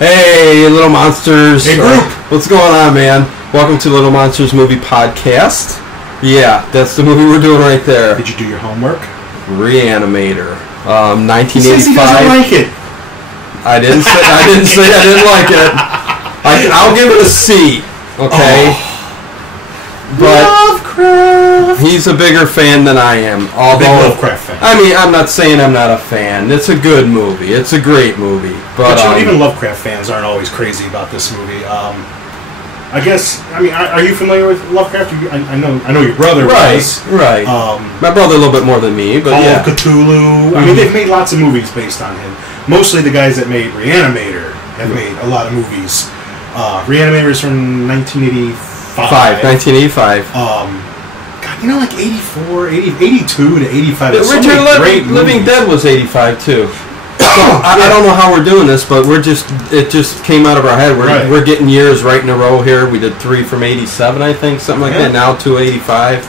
Hey, Little Monsters. Hey, group. What's going on, man? Welcome to Little Monsters Movie Podcast. Yeah, that's the movie we're doing right there. Did you do your homework? Re-animator. 1985. He says he doesn't like it. I didn't say I didn't like it. I'll give it a C. Okay. Oh. But Lovecraft. he's a bigger fan than I am. Big Lovecraft fan. I mean, I'm not saying I'm not a fan. It's a good movie. It's a great movie. But even Lovecraft fans aren't always crazy about this movie. I guess. I mean, are you familiar with Lovecraft? I know your brother was. Right. My brother a little bit more than me, but Call yeah. of Cthulhu. I mean, they've made lots of movies based on him. Mostly the guys that made Re-animator have made a lot of movies. Re-animator is from 1985. 1985. God, you know, like 84, 82 to 85. Return of Living Dead was 85 too. So I don't know how we're doing this, but it just came out of our head. We're getting years right in a row here. We did 3 from 87, I think, something like that. Now 2 85.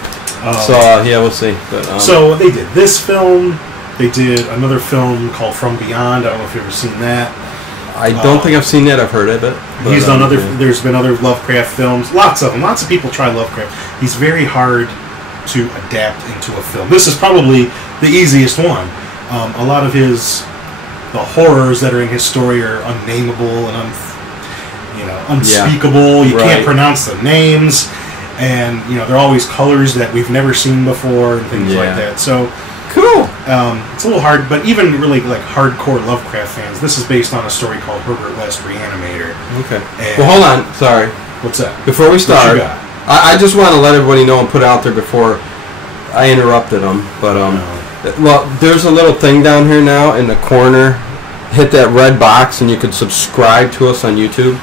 So yeah, we'll see. But, so they did this film. They did another film called From Beyond. I don't know if you've ever seen that. I don't think I've seen that. I've heard of it. But, he's done other. There's been other Lovecraft films. Lots of them. Lots of people try Lovecraft. He's very hard to adapt into a film. This is probably the easiest one. A lot of the horrors that are in his story are unnameable and unspeakable. You can't pronounce the names, and they're always colors that we've never seen before and things like that. So. Cool. It's a little hard, but even really like hardcore Lovecraft fans, this is based on a story called Herbert West Re-animator. Okay. Well, hold on. Sorry. What's that? Before we start, I just want to let everybody know and put it out there before I interrupted them. But well, there's a little thing down here now in the corner. Hit that red box, and you can subscribe to us on YouTube.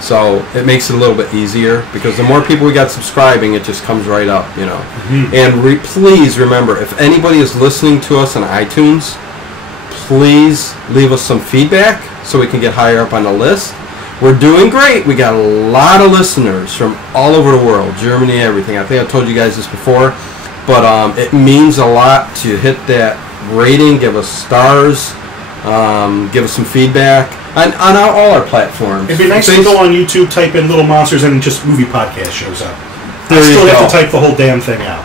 So it makes it a little bit easier because the more people we got subscribing, it just comes right up, And please remember, if anybody is listening to us on iTunes, please leave us some feedback so we can get higher up on the list. We're doing great. We got a lot of listeners from all over the world, Germany, everything. I think I told you guys this before, but it means a lot to hit that rating, give us stars, give us some feedback. On all our platforms. It'd be nice to go on YouTube, type in Little Monsters, and just movie podcast shows up. There I still you have go. to type the whole damn thing out.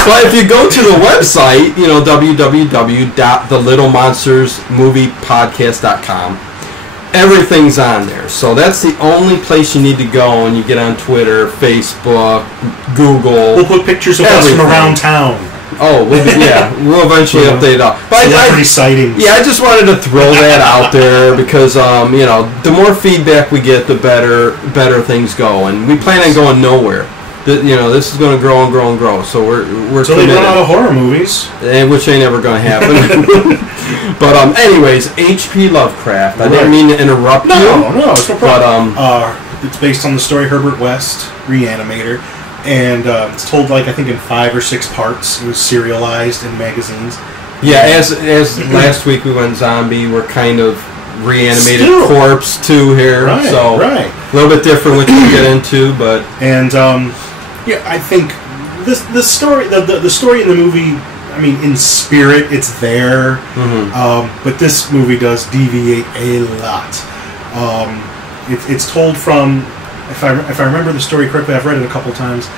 But if you go to the website, www.thelittlemonstersmoviepodcast.com, everything's on there. So that's the only place you need to go, and you get on Twitter, Facebook, Google. We'll put pictures of us from around town. Oh, we'll eventually update it up. But celebrity sightings. Yeah, I just wanted to throw that out there because, the more feedback we get, the better things go. And we plan on going nowhere. This is going to grow and grow and grow. So we're so committed. They run out of horror movies. Which ain't ever going to happen. But, anyways, H.P. Lovecraft. I didn't mean to interrupt you. No, it's no problem. But, it's based on the story Herbert West, Re-animator. And it's told, I think in 5 or 6 parts. It was serialized in magazines. Yeah, as last week we went zombie, we're kind of reanimated corpse too here. Right, so a little bit different, which we'll get into, but... And, I think the story in the movie, I mean, in spirit, it's there. But this movie does deviate a lot. It's told from... If I remember the story correctly, I've read it a couple times.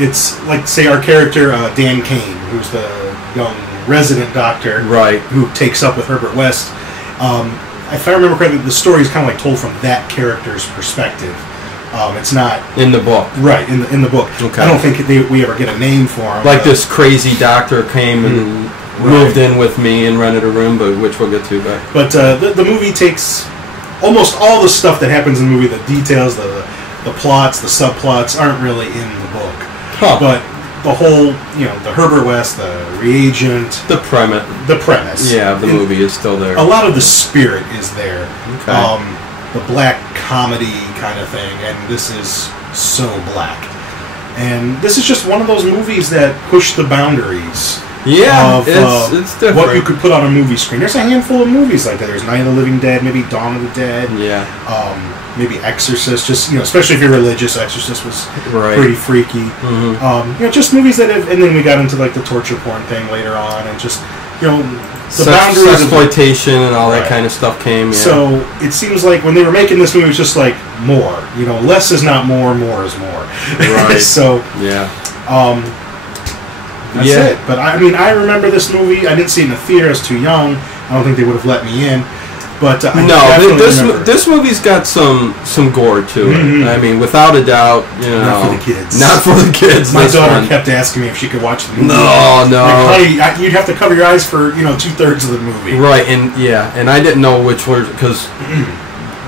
It's like, say, our character Dan Kane, who's the young resident doctor, who takes up with Herbert West. If I remember correctly, the story is kind of told from that character's perspective. It's not in the book, right? In the book, I don't think we ever get a name for him. Like this crazy doctor came and moved in with me and rented a room, which we'll get to. But the movie takes almost all the stuff that happens in the movie, the details, the plots, the subplots aren't really in the book. But the whole, the Herbert West, the reagent... The premise. Yeah, the movie is still there. A lot of the spirit is there. Okay. The black comedy kind of thing, and this is so black. And this is just one of those movies that push the boundaries. Yeah, it's different. What you could put on a movie screen. There's a handful of movies like that. There's Night of the Living Dead, maybe Dawn of the Dead. Yeah. Maybe Exorcist, especially if you're religious. Exorcist was pretty freaky. Just movies that have, and then we got into the torture porn thing later on, and just you know, the boundaries of exploitation and all that kind of stuff came. Yeah. So it seems like when they were making this movie, it was just like more. You know, less is not more, more is more. Right. So yeah. That's it. But I mean, I remember this movie. I didn't see it in the theater. I was too young. I don't think they would have let me in. But this movie's got some gore to it. Mm-hmm. I mean, without a doubt, you know, not for the kids. Not for the kids. My daughter kept asking me if she could watch the movie. No. Like, honey, you'd have to cover your eyes for 2/3 of the movie. Right, and I didn't know which was because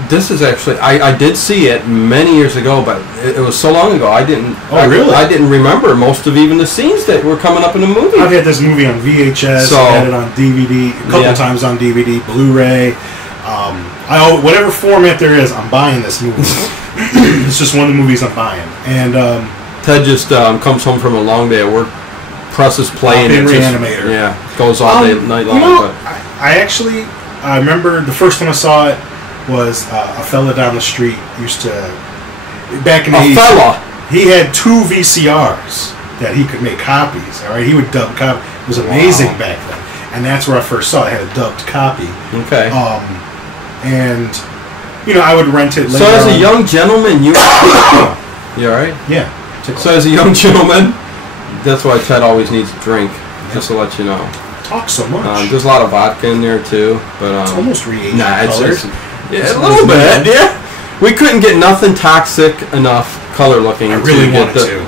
this is actually I did see it many years ago, but it was so long ago I didn't. Oh, really? I didn't remember most of even the scenes that were coming up in the movie. I've had this movie on VHS. I had it on DVD a couple times on DVD, Blu-ray. Whatever format there is, I'm buying this movie. It's just one of the movies I'm buying. And Ted just comes home from a long day at work, presses play, and Re-animator. Goes all day, night long. I remember the first time I saw it was a fella down the street used to, back in the 80s, he had 2 VCRs that he could make copies. All right, he would dub copy. It was amazing back then, and that's where I first saw it. I had a dubbed copy. Okay. And I would rent it later. So as a young gentleman, you all right? Yeah. So as a young gentleman, that's why Ted always needs a drink. Just to let you know. Talk so much. There's a lot of vodka in there too, but it's almost re-aged. It's a little bit. Yeah. We couldn't get nothing toxic enough color looking. I really wanted to.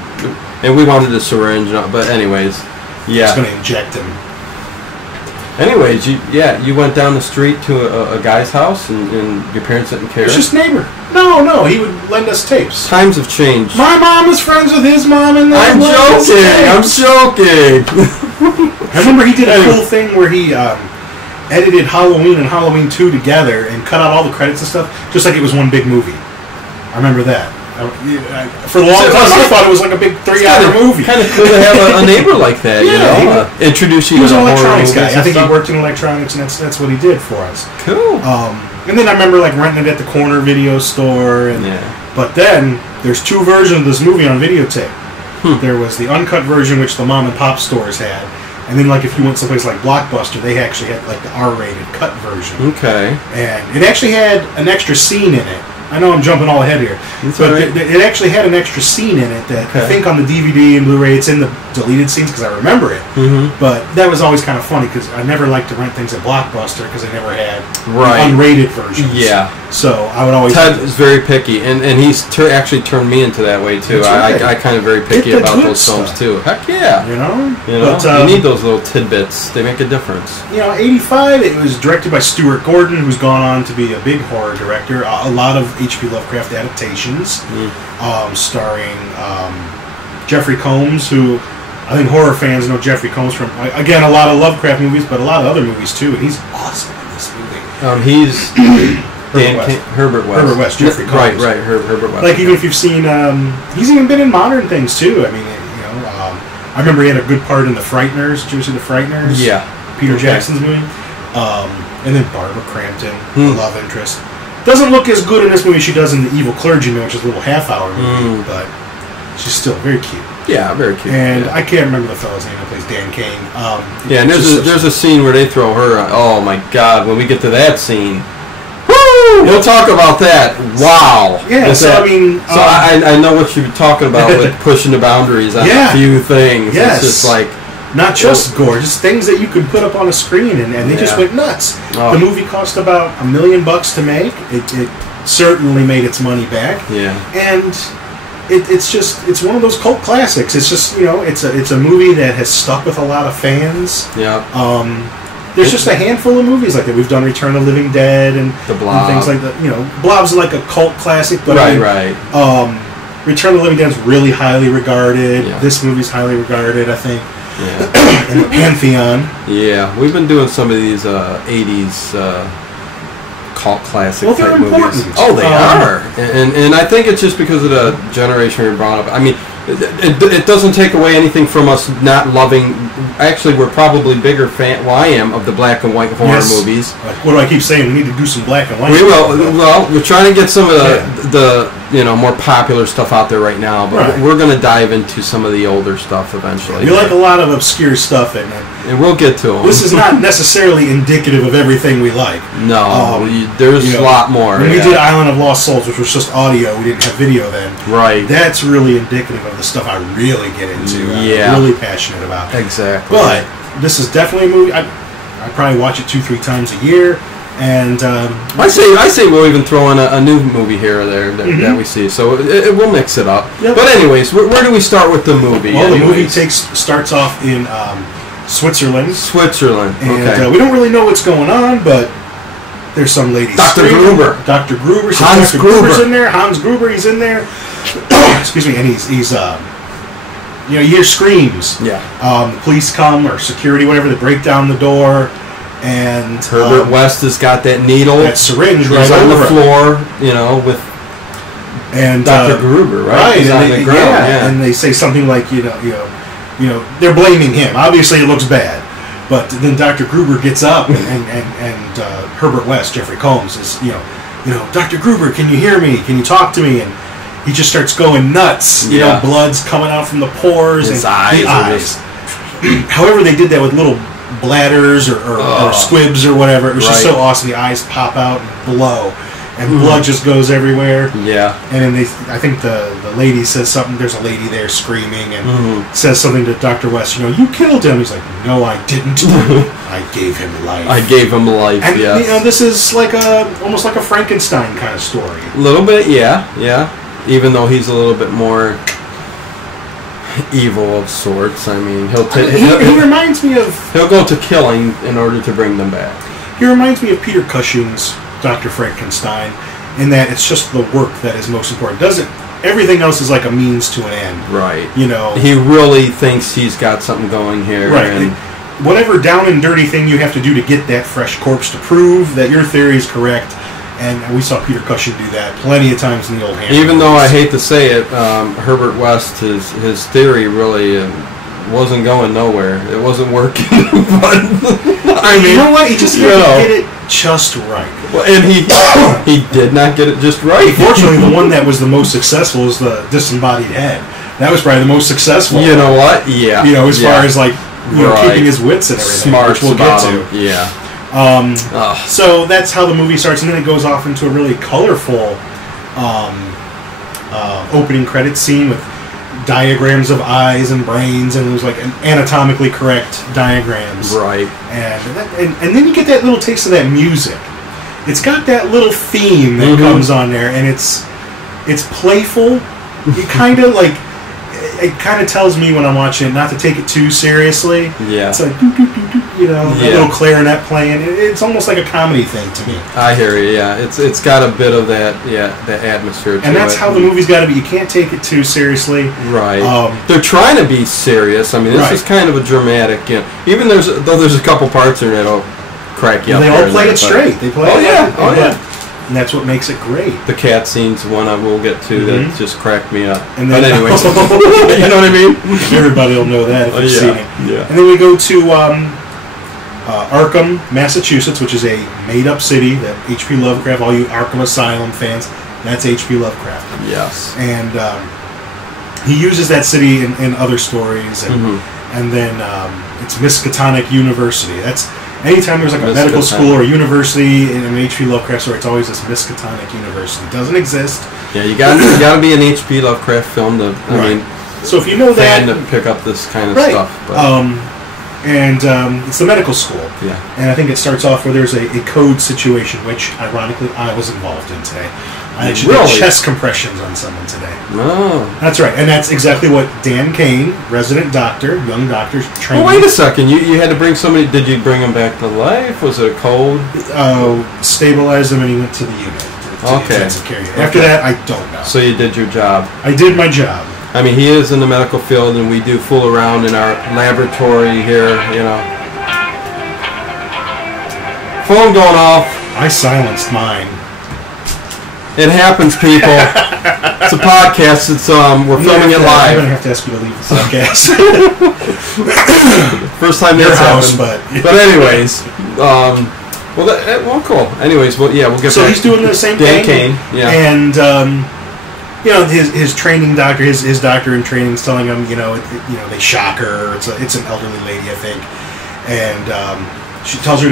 And we wanted a syringe, but anyways, yeah. Just going to inject him. Anyways, you went down the street to a guy's house, and your parents didn't care? It's just neighbor. No, he would lend us tapes. Times have changed. My mom is friends with his mom, and I'm joking. I remember he did a cool thing where he edited Halloween and Halloween 2 together and cut out all the credits and stuff, just like it was one big movie. I remember that. For the long time, I thought it was like a big 3-hour movie. Kind of cool to have a neighbor like that, introduce you to the horror movies. Guy. I think he worked in electronics, and that's what he did for us. Cool. And then I remember renting it at the corner video store. But then there's 2 versions of this movie on videotape. There was the uncut version, which the mom and pop stores had, and then if you went someplace like Blockbuster, they actually had the R-rated cut version. Okay. And it actually had an extra scene in it. I know I'm jumping all ahead here, but it actually had an extra scene in it that I think on the DVD and Blu-ray it's in the deleted scenes because I remember it. Mm-hmm. But that was always kind of funny because I never liked to rent things at Blockbuster because they never had unrated versions. Yeah. So I would always. Ted is very picky, and he's actually turned me into that way too. Right. I kind of very picky about those films too. Heck yeah. But, you need those little tidbits. They make a difference. 85. It was directed by Stuart Gordon, who's gone on to be a big horror director. A lot of H.P. Lovecraft adaptations, starring Jeffrey Combs, who I think horror fans know Jeffrey Combs from, again, a lot of Lovecraft movies, but a lot of other movies too, and he's awesome in this movie. He's Herbert West. Herbert West, Jeffrey Combs. Right, Herbert West. Even if you've seen, he's even been in modern things too. I mean, I remember he had a good part in The Frighteners. Did you ever see The Frighteners? Yeah. Peter Jackson's movie. And then Barbara Crampton, the love interest. Doesn't look as good in this movie as she does in The Evil Clergyman, which is a little half-hour movie, but she's still very cute. Yeah, very cute. And I can't remember the fellow's name that plays Dan Kane. And there's a scene where they throw her. Oh my God! When we get to that scene, woo! We'll talk about that. Wow. Yeah. I know what you're talking about with pushing the boundaries on a few things. Yes. It's just not just gore, just things that you could put up on a screen, and they just went nuts. Oh. The movie cost about $1 million to make. It certainly made its money back. Yeah. And it's one of those cult classics. It's just it's a movie that has stuck with a lot of fans. Yeah. There's just a handful of movies like that. We've done Return of the Living Dead and The Blob. And things like that. Blob's like a cult classic, but right. Return of the Living Dead is really highly regarded. Yeah. This movie's highly regarded, I think. Yeah. In the Pantheon. Yeah, we've been doing some of these 80s cult classic type movies. Important. Oh, they are. And I think it's just because of the generation we brought up. I mean, it doesn't take away anything from us not loving. Actually, we're probably bigger fan. Well, I am of the black and white horror movies. What do I keep saying? We need to do some black and white. We will. Well, we're trying to get some of the more popular stuff out there right now. But we're going to dive into some of the older stuff eventually. We like a lot of obscure stuff, and we'll get to them. This is not necessarily indicative of everything we like. No, there's a lot more. When we did Island of Lost Souls, which was just audio, we didn't have video then. Right. That's really indicative of the stuff I really get into. I'm really passionate about. Exactly. But this is definitely a movie. I probably watch it 2-3 times a year. And I say we'll even throw in a new movie here or there that we see, so we'll mix it up. Yep. But anyways, where do we start with the movie? Well, the movie starts off in Switzerland. And we don't really know what's going on, but there's some lady. Dr. Gruber. Hans Gruber's in there. Hans Gruber, he's in there. Excuse me, and he's you hear screams. Yeah. The police come, or security, whatever. They break down the door. And Herbert West has got that needle, that syringe right on the floor, with Dr. Gruber, right? He's on the ground, and they say something like, they're blaming him. Obviously, it looks bad, but then Dr. Gruber gets up, and Herbert West, Jeffrey Combs, is Dr. Gruber, can you hear me? Can you talk to me? And he just starts going nuts. Blood's coming out from the pores. His and eyes. However, they did that with little bladders or squibs or whatever. It was just so awesome. The eyes pop out and blow, and blood just goes everywhere. Yeah. And then I think the lady says something. There's a lady there screaming and says something to Dr. West. You killed him. He's like, no, I didn't. I gave him life. And this is like almost like a Frankenstein kind of story. A little bit, yeah. Even though he's a little bit more evil of sorts. I mean, he reminds me of... He'll go to killing in order to bring them back. He reminds me of Peter Cushing's Dr. Frankenstein, in that it's just the work that is most important. Everything else is like a means to an end. Right. He really thinks he's got something going here. Right. And whatever down and dirty thing you have to do to get that fresh corpse to prove that your theory is correct. And we saw Peter Cushing do that plenty of times in the old Hammer. Even though I hate to say it, Herbert West, his theory really wasn't going nowhere. It wasn't working. But I mean, you know what? He just didn't get it just right. Well, and he did not get it just right. Unfortunately, the one that was the most successful was the disembodied head. That was probably the most successful. You know what? Yeah. As far as keeping his wits and everything, Smarts which we'll get to. Yeah. So that's how the movie starts, and then it goes off into a really colorful opening credits scene with diagrams of eyes and brains, and it was like anatomically correct diagrams. Right. And then you get that little taste of that music. It's got that little theme that comes on there, and it's playful. It kind of tells me when I'm watching it not to take it too seriously. Yeah. It's like, a little clarinet playing. It's almost like a comedy thing to me. I hear you, yeah. It's got a bit of that atmosphere to it. And that's how the movie's got to be. You can't take it too seriously. Right. They're trying to be serious. I mean, this is kind of a dramatic, even though there's a couple parts in it that'll crack you up. They all play it straight. They play yeah. And that's what makes it great. The cat scene's one I will get to that just cracked me up. And then, but anyways, you know what I mean? Everybody will know that if you've seen it. Yeah. And then we go to Arkham, Massachusetts, which is a made-up city that H.P. Lovecraft, all you Arkham Asylum fans, that's H.P. Lovecraft. Yes. And he uses that city in other stories. And then it's Miskatonic University. That's... Anytime there's like a medical school or a university in an H.P. Lovecraft story, it's always this Miskatonic University. It doesn't exist. Yeah, you got to be an H.P. Lovecraft film to, so if you know that, to pick up this kind of stuff. But. It's the medical school. Yeah. And I think it starts off where there's a code situation, which ironically I was involved in today. I actually did chest compressions on someone today. Oh. That's right. And that's exactly what Dan Kane, resident doctor, young doctor, trained. Well, wait a second. You had to bring somebody. Did you bring him back to life? Was it a cold? Stabilized him and he went to the unit. Intensive care unit. After that, I don't know. So you did your job. I did my job. I mean, he is in the medical field, and we do fool around in our laboratory here, Phone going off. I silenced mine. It happens, people. It's a podcast. We're filming it live. I'm gonna have to ask you to leave the podcast. First time Your that's house, happened. But anyways, cool. Anyways, we'll get. So he's doing the same Dan thing. Kane, yeah. And his training doctor, his doctor in training is telling him, they shock her. It's an elderly lady, I think, and he tells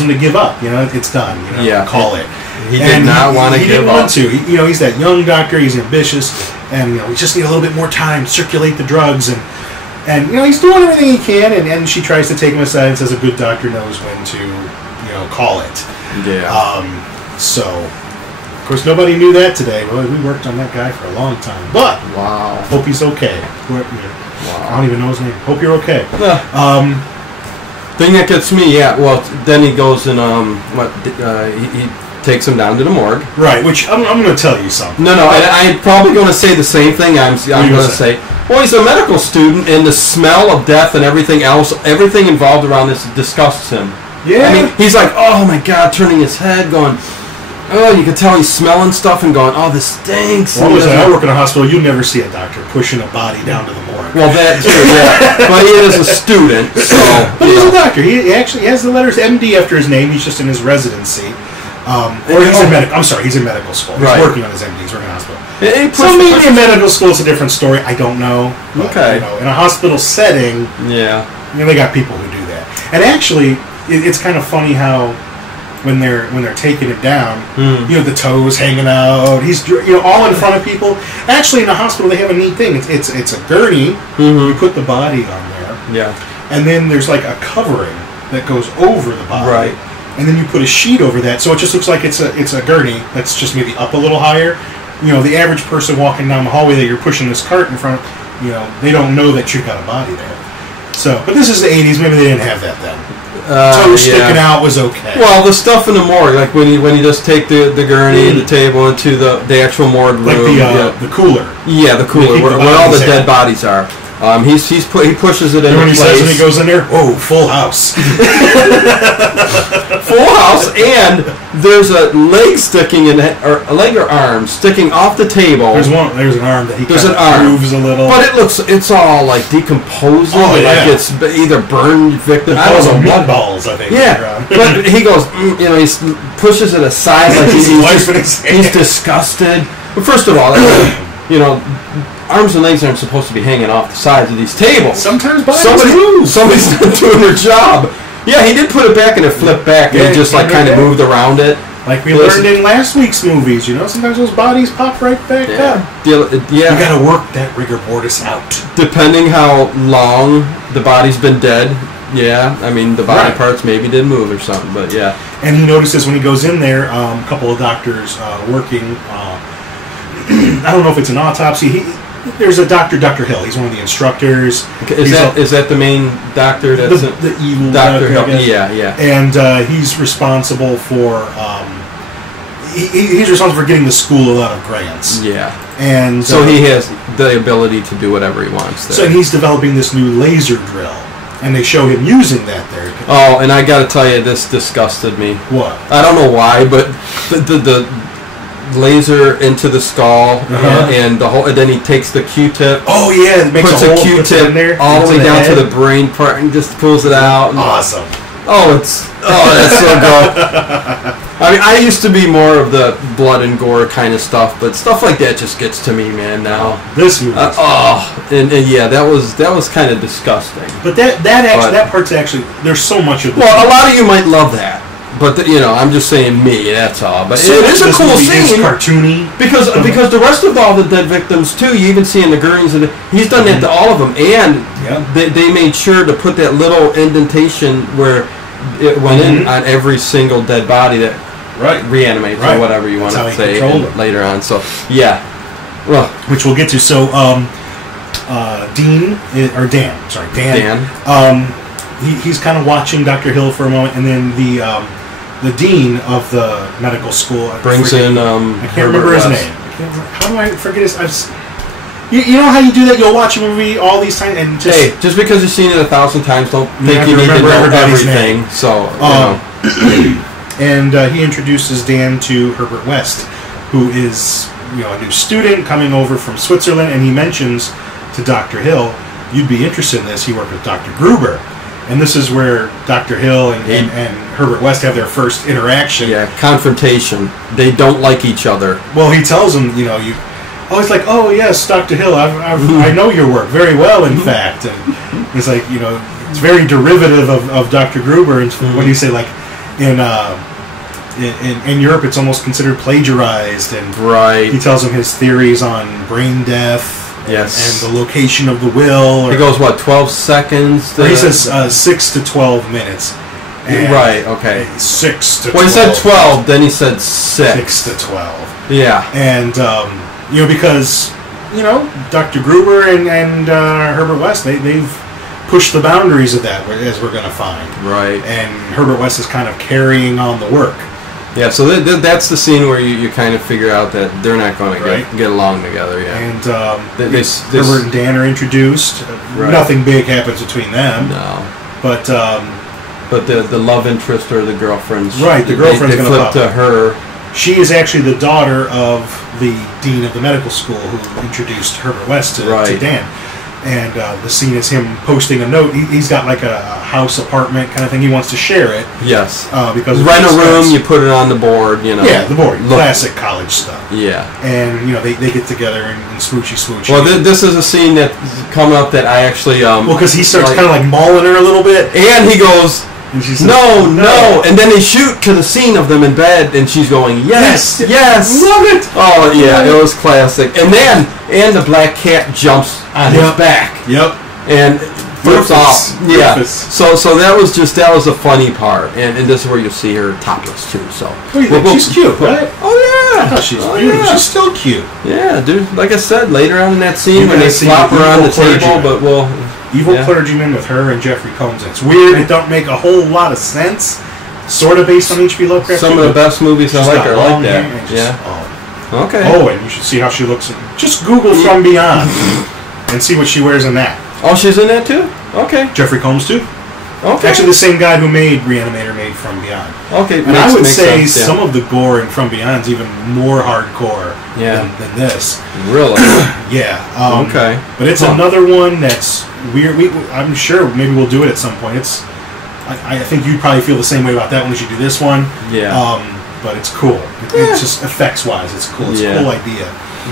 him to give up. It's done. Call it. He did not want to give up. He didn't want to. He's that young doctor. He's ambitious, and we just need a little bit more time, circulate the drugs, and he's doing everything he can. And she tries to take him aside and says a good doctor knows when to call it. Yeah. So, of course, nobody knew that today. Well, we worked on that guy for a long time, but wow, hope he's okay. Wow. I don't even know his name. Hope you're okay. Thing that gets me, well, then he goes and he takes him down to the morgue. Right, which I'm going to tell you something. No, I'm probably going to say the same thing. I'm going to say, well, he's a medical student, and the smell of death and everything else, everything involved around this disgusts him. Yeah. I mean, he's like, oh my God, turning his head, going, oh, you can tell he's smelling stuff and going, oh, this stinks. Well, I work in a hospital. You'll never see a doctor pushing a body down to the morgue. Well, that too, yeah. But he is a student, so. But he's a doctor. He actually has the letters MD after his name. He's just in his residency. He's in medical school. He's working on his MD. He's working in a hospital. So maybe in medical school it's a different story. I don't know. But, okay. In a hospital setting, they got people who do that. And actually, it's kind of funny how when they're taking it down, the toes hanging out. He's all in front of people. Actually, in the hospital they have a neat thing. It's a gurney. You put the body on there. Yeah. And then there's like a covering that goes over the body. Right. And then you put a sheet over that, so it just looks like it's a gurney that's just maybe up a little higher. The average person walking down the hallway that you're pushing this cart in front of, they don't know that you've got a body there. So, but this is the 80s. Maybe they didn't have that then. Toes sticking out was okay. Well, the stuff in the morgue, like when you just take the gurney, the table into the actual morgue room, like the cooler. Yeah, the cooler where all the dead bodies are. He pushes it in place. Says when he goes in there, oh, full house. Full house, and there's a leg sticking or a leg or arm sticking off the table. There's an arm that he moves a little. But it's all like decomposing. Oh, like it's either burned victim. I don't know, meatballs, I think. Yeah, but he goes, he pushes it aside like he's disgusted. But first of all, arms and legs aren't supposed to be hanging off the sides of these tables. Sometimes somebody's not doing their job. Yeah, he did put it back and it flipped back and it just kind of moved around it. Like we learned in last week's movies, sometimes those bodies pop right back up. You gotta work that rigor mortis out. Depending how long the body's been dead, I mean the body parts maybe did move or something, but yeah. And he notices when he goes in there, a couple of doctors working, I don't know if it's an autopsy, there's a Dr. Hill. He's one of the instructors. Is that the main doctor? That's the evil Dr. Hill. Yeah. And he's responsible for he's responsible for getting the school a lot of grants. Yeah. And so he has the ability to do whatever he wants there. So he's developing this new laser drill, and they show him using that there. Oh, and I got to tell you, this disgusted me. What? I don't know why, but the laser into the skull and then he takes the Q-tip. Oh yeah, puts a Q-tip all the way down to the brain part and just pulls it out. Awesome. That's so good. I mean, I used to be more of the blood and gore kind of stuff, but stuff like that just gets to me, man. Now this movie. That was kind of disgusting. But that part's actually there's so much of. Well, a lot of you might love that. But I'm just saying me. That's all. But it is a cool scene. It's cartoony because the rest of all the dead victims too. You even see in the gurneys, he's done that to all of them, and they made sure to put that little indentation where it went in on every single dead body that reanimates or whatever you want to say later on. So which we'll get to. So Dan. He's kind of watching Dr. Hill for a moment, and then the dean of the medical school brings in. I can't remember his name. How do I forget his? You know how you do that? You'll watch a movie all these times and just because you've seen it 1,000 times, don't think you need to know everything. So and he introduces Dan to Herbert West, who is a new student coming over from Switzerland, and he mentions to Dr. Hill, "You'd be interested in this." He worked with Dr. Gruber. And this is where Dr. Hill and Herbert West have their first interaction. Yeah, confrontation. They don't like each other. Well, he tells him, oh, it's like, oh yes, Dr. Hill, I know your work very well, in fact. And it's like, you know, it's very derivative of Dr. Gruber. And what do you say, like in Europe, it's almost considered plagiarized. And right. He tells him his theories on brain death. Yes. And the location of the will. He goes, what, 12 seconds? He says 6 to 12 minutes. Right, okay. 6 to 12. Well, he said 12, then he said 6. 6 to 12. Yeah. And, you know, because, you know, Dr. Gruber and Herbert West, they've pushed the boundaries of that, as we're going to find. Right. And Herbert West is kind of carrying on the work. Yeah, so that's the scene where you kind of figure out that they're not going to get along together. Yeah. And Herbert and Dan are introduced. Right. Nothing big happens between them. No. But the love interest or the girlfriend's... Right, the girlfriend's going to flip to her. She is actually the daughter of the dean of the medical school who introduced Herbert West to Dan. And the scene is him posting a note. He's got like a house apartment kind of thing. He wants to share it. Yes. Because rent a room, you put it on the board, you know. Yeah, the board. Classic college stuff. Yeah. And, you know, they get together and smoochy. Well, this is a scene that's coming up that I actually... well, because he starts kind of like mauling her a little bit. And he goes... And she says, no, and then they shoot to the scene of them in bed, and she's going, yes, love it. Oh yeah, it was classic. And then the black cat jumps on his back. Yep. And flips off. Yeah. So that was a funny part, and this is where you see her topless too. So she's cute, right? Oh yeah. Oh, she's beautiful. Yeah. She's still cute. Yeah, dude. Like I said, later on in that scene when they flop her on the table, but Evil Clergyman with her and Jeffrey Combs. It's weird. It don't make a whole lot of sense. Sort of based on H.P. Lovecraft. Some of the best movies I like are like that. Okay. Oh, and you should see how she looks. Just Google From Beyond and see what she wears in that. Oh, she's in that too? Okay. Jeffrey Combs too. Okay. Actually, the same guy who made Re-animator made From Beyond. Okay. And I would say some of the gore in From Beyond is even more hardcore than this. Really? Yeah. Okay. But it's another one that's weird. I'm sure maybe we'll do it at some point. I think you'd probably feel the same way about that one as you do this one. Yeah. But it's cool. It's just effects-wise, it's cool. It's a cool idea.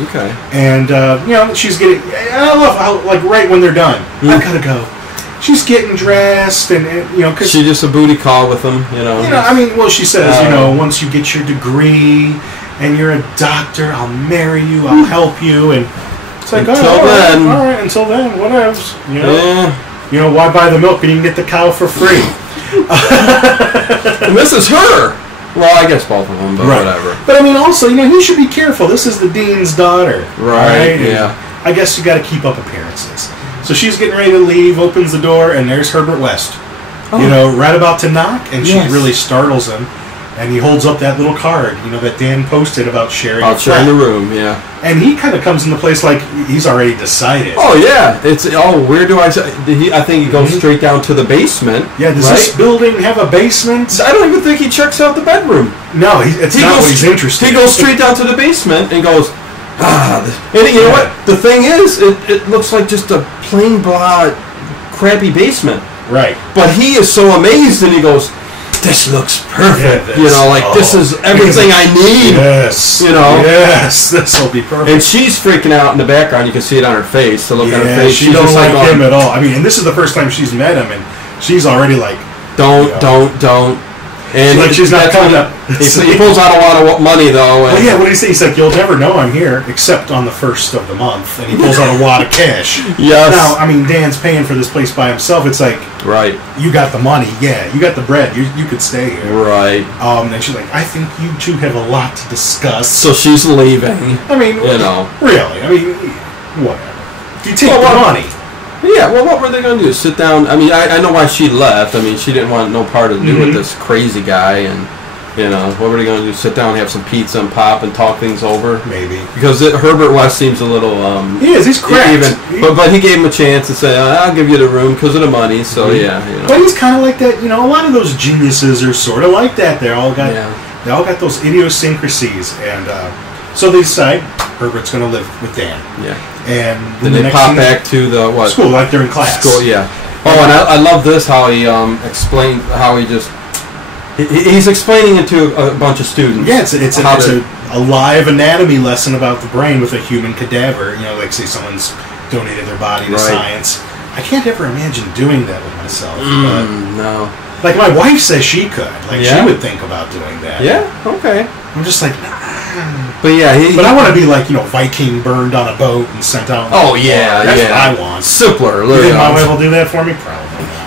Okay. And, you know, she's getting... I love how, like, right when they're done, I've got to go. She's getting dressed, and you know, because she just a booty call with him, you know. I mean, well, she says, you know, once you get your degree and you're a doctor, I'll marry you, I'll help you, and it's like, all right, until then, whatever. You know, why buy the milk when you can get the cow for free? And this is her. Well, I guess both of them, but whatever. But I mean, also, you know, he should be careful. This is the dean's daughter, right? Yeah. I guess you got to keep up appearances. So she's getting ready to leave, opens the door, and there's Herbert West. Oh. You know, right about to knock, and she really startles him. And he holds up that little card, you know, that Dan posted about sharing the room, yeah. And he kind of comes into place like he's already decided. Oh, yeah. Where do I think he goes straight down to the basement. Yeah, does this building have a basement? I don't even think he checks out the bedroom. No, it's not what he's interested in. He goes straight down to the basement and goes... and you know what? The thing is, it looks like just a plain blah, crappy basement. Right. But he is so amazed, and he goes, "This looks perfect." You know, like this is everything I need. Yes. You know. Yes, this will be perfect. And she's freaking out in the background. You can see it on her face. The look on her face. She don't like him at all. I mean, and this is the first time she's met him, and she's already like, don't. And like she's not coming up. He pulls out a lot of money, though. Well, yeah, what did he say? He's like, "You'll never know I'm here, except on the first of the month." And he pulls out a wad of cash. Yes. Now, I mean, Dan's paying for this place by himself. It's like, you got the money. Yeah, you got the bread. You could stay here. Right. And she's like, "I think you two have a lot to discuss." So she's leaving. I mean, you know. Really? I mean, whatever. You take the money. Yeah, well, what were they going to do? Sit down? I mean, I know why she left. I mean, she didn't want no part to do with this crazy guy, and, you know, what were they going to do? Sit down and have some pizza and pop and talk things over? Maybe. Because Herbert West seems a little... he is, he's cracked. But he gave him a chance to say, I'll give you the room because of the money, so yeah. You know. But he's kind of like that, you know, a lot of those geniuses are sort of like that. They all got those idiosyncrasies, and so they decide Herbert's going to live with Dan. Yeah. And then they pop back to the what? School, like they're in class. School, yeah. Oh, and I love this, how he explained how he just He's explaining it to a bunch of students. Yeah, it's a live anatomy lesson about the brain with a human cadaver. You know, like say someone's donated their body to science. I can't ever imagine doing that with myself. But, no. Like my wife says she could. Like she would think about doing that. Yeah. Okay. I'm just like, nah. But yeah, but I want to be like Viking burned on a boat and sent out. Oh yeah, that's what I want. Simpler. You think my wife will do that for me? Probably not.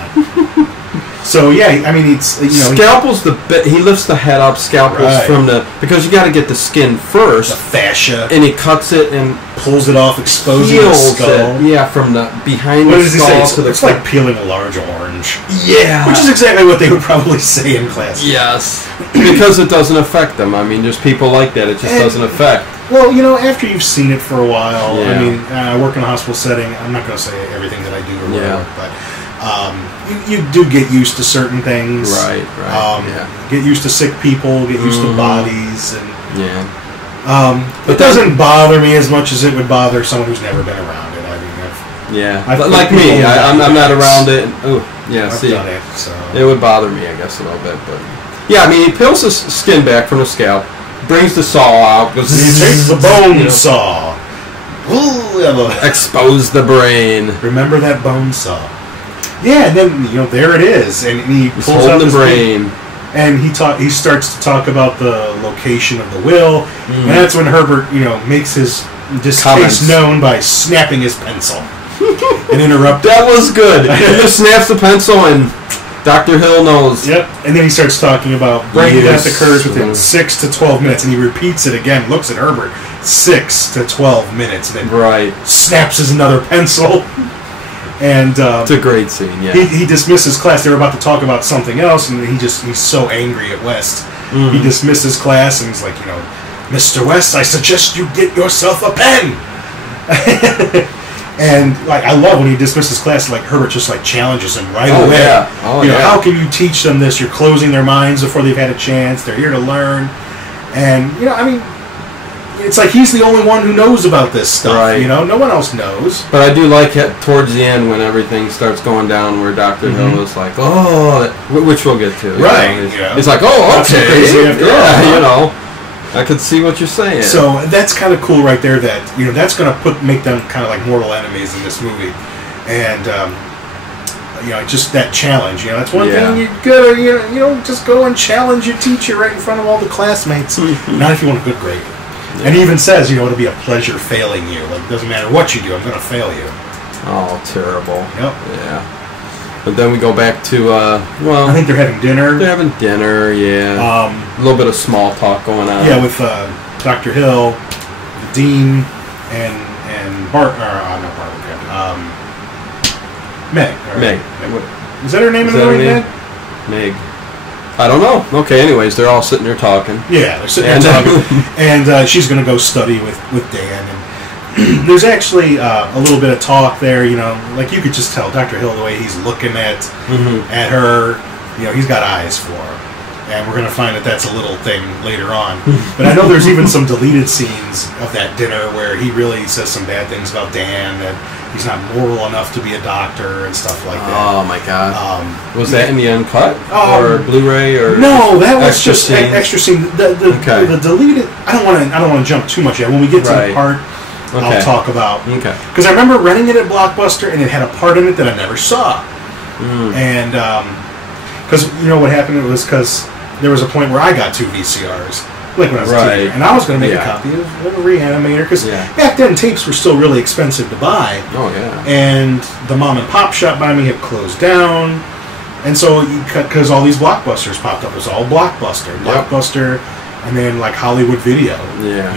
So yeah, I mean, it's scalpel's he lifts the head up. Scalpel's from because you got to get the skin first, the fascia, and he cuts it and pulls it off, exposing the skull. Yeah, from the behind what the does skull he say? to the. It's like peeling a large orange. Yeah, which is exactly what they would probably say in class. Yes, because it doesn't affect them. I mean, there's people like that. It just doesn't affect. Well, after you've seen it for a while, I mean, I work in a hospital setting. I'm not going to say everything that I do or whatever, but. You do get used to certain things. Right. Get used to sick people, get used to bodies. And, but it doesn't bother me as much as it would bother someone who's never been around it. I mean, I've like me. I'm not around it. I've done it, so. It would bother me, I guess, a little bit. But yeah, I mean, he peels the skin back from the scalp, brings the saw out, goes. He takes the bone saw. Expose the brain. Remember that bone saw. Yeah, and then there it is, and he pulls out the brain, and he starts to talk about the location of the will, and that's when Herbert makes his distaste known by snapping his pencil and interrupt. That was good. He just snaps the pencil, and Dr. Hill knows. Yep, and then he starts talking about brain death occurs within 6 to 12 minutes, and he repeats it again. Looks at Herbert, 6 to 12 minutes, and then snaps his another pencil. And it's a great scene. Yeah, he dismisses class. They were about to talk about something else, and he's so angry at West. He dismisses class, and he's like, Mr. West, I suggest you get yourself a pen. And I love when he dismisses class. Like Herbert just challenges him right away. Yeah. How can you teach them this? You're closing their minds before they've had a chance. They're here to learn, and I mean. It's like he's the only one who knows about this stuff. Right. No one else knows. But I do like it towards the end when everything starts going down, where Dr. Hill is like, which we'll get to. Right. It's like, I could see what you're saying. So that's kind of cool right there. That that's going to make them kind of like mortal enemies in this movie, and just that challenge. That's one thing you gotta just go and challenge your teacher right in front of all the classmates. Not if you want a good grade. Yeah. And he even says, it'll be a pleasure failing you. Like, it doesn't matter what you do, I'm going to fail you. Oh, terrible. Yep. Yeah. But then we go back to, I think they're having dinner. They're having dinner, yeah. A little bit of small talk going on. Yeah, with Dr. Hill, the Dean, and Bart, or not Bart, Meg. Meg. Is that her name in the movie, Meg? Meg. I don't know. Okay, anyways, they're all sitting there talking. Yeah, they're sitting there talking. And she's going to go study with Dan. And there's actually a little bit of talk there, like you could just tell Dr. Hill, the way he's looking at her, he's got eyes for her. And we're going to find that that's a little thing later on. But I know there's even some deleted scenes of that dinner where he really says some bad things about Dan, that he's not moral enough to be a doctor and stuff like that. Oh my God! Was that in the uncut or Blu-ray or no? That was just an extra scene. The deleted. I don't want to jump too much yet. When we get to the part, I'll talk about. Okay. Because I remember renting it at Blockbuster, and it had a part in it that I never saw. And because what happened, it was because there was a point where I got 2 VCRs. Like when I was a teenager. And I was going to make a copy of a Re-animator, because back then tapes were still really expensive to buy. Oh, yeah. And the mom and pop shop by me had closed down. And so, because all these Blockbusters popped up, it was all Blockbuster. Blockbuster, and then like Hollywood Video. Yeah.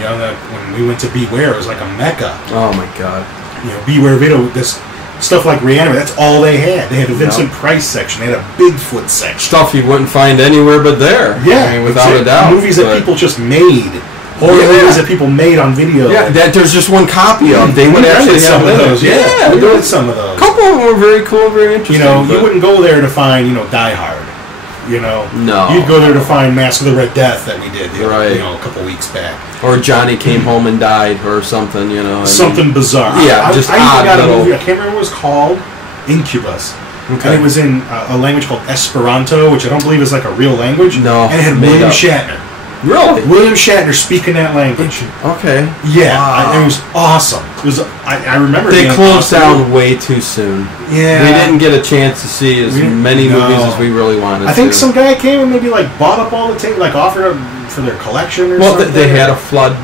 When we went to Beware, it was like a mecca. Oh, my God. Beware Video, this stuff like Re-animator, that's all they had. They had a Vincent Price section. They had a Bigfoot section. Stuff you wouldn't find anywhere but there. Yeah. I mean, without a doubt. Movies that people just made. Horror movies that people made on video. Yeah, that there's just one copy of. They would actually have some of those. Yeah, we did some of those. A couple of them were very cool, very interesting. You wouldn't go there to find, Die Hard. No. You'd go there to find Mask of the Red Death that we did, a couple weeks back. Or Johnny Came Home and Died, or something, Something bizarre. Yeah, just I odd got little. A movie, I can't remember what it was called. Incubus. and it was in a language called Esperanto, which I don't believe is like a real language. No, and it had William Shatner. Really? William Shatner speaking that language. Okay. Yeah, wow. It was awesome. It was. I remember. They closed down way too soon. Yeah, we didn't get a chance to see as many movies as we really wanted. I think some guy came and maybe like bought up all the tapes, like offered them for their collection or something. Well, they had a flood.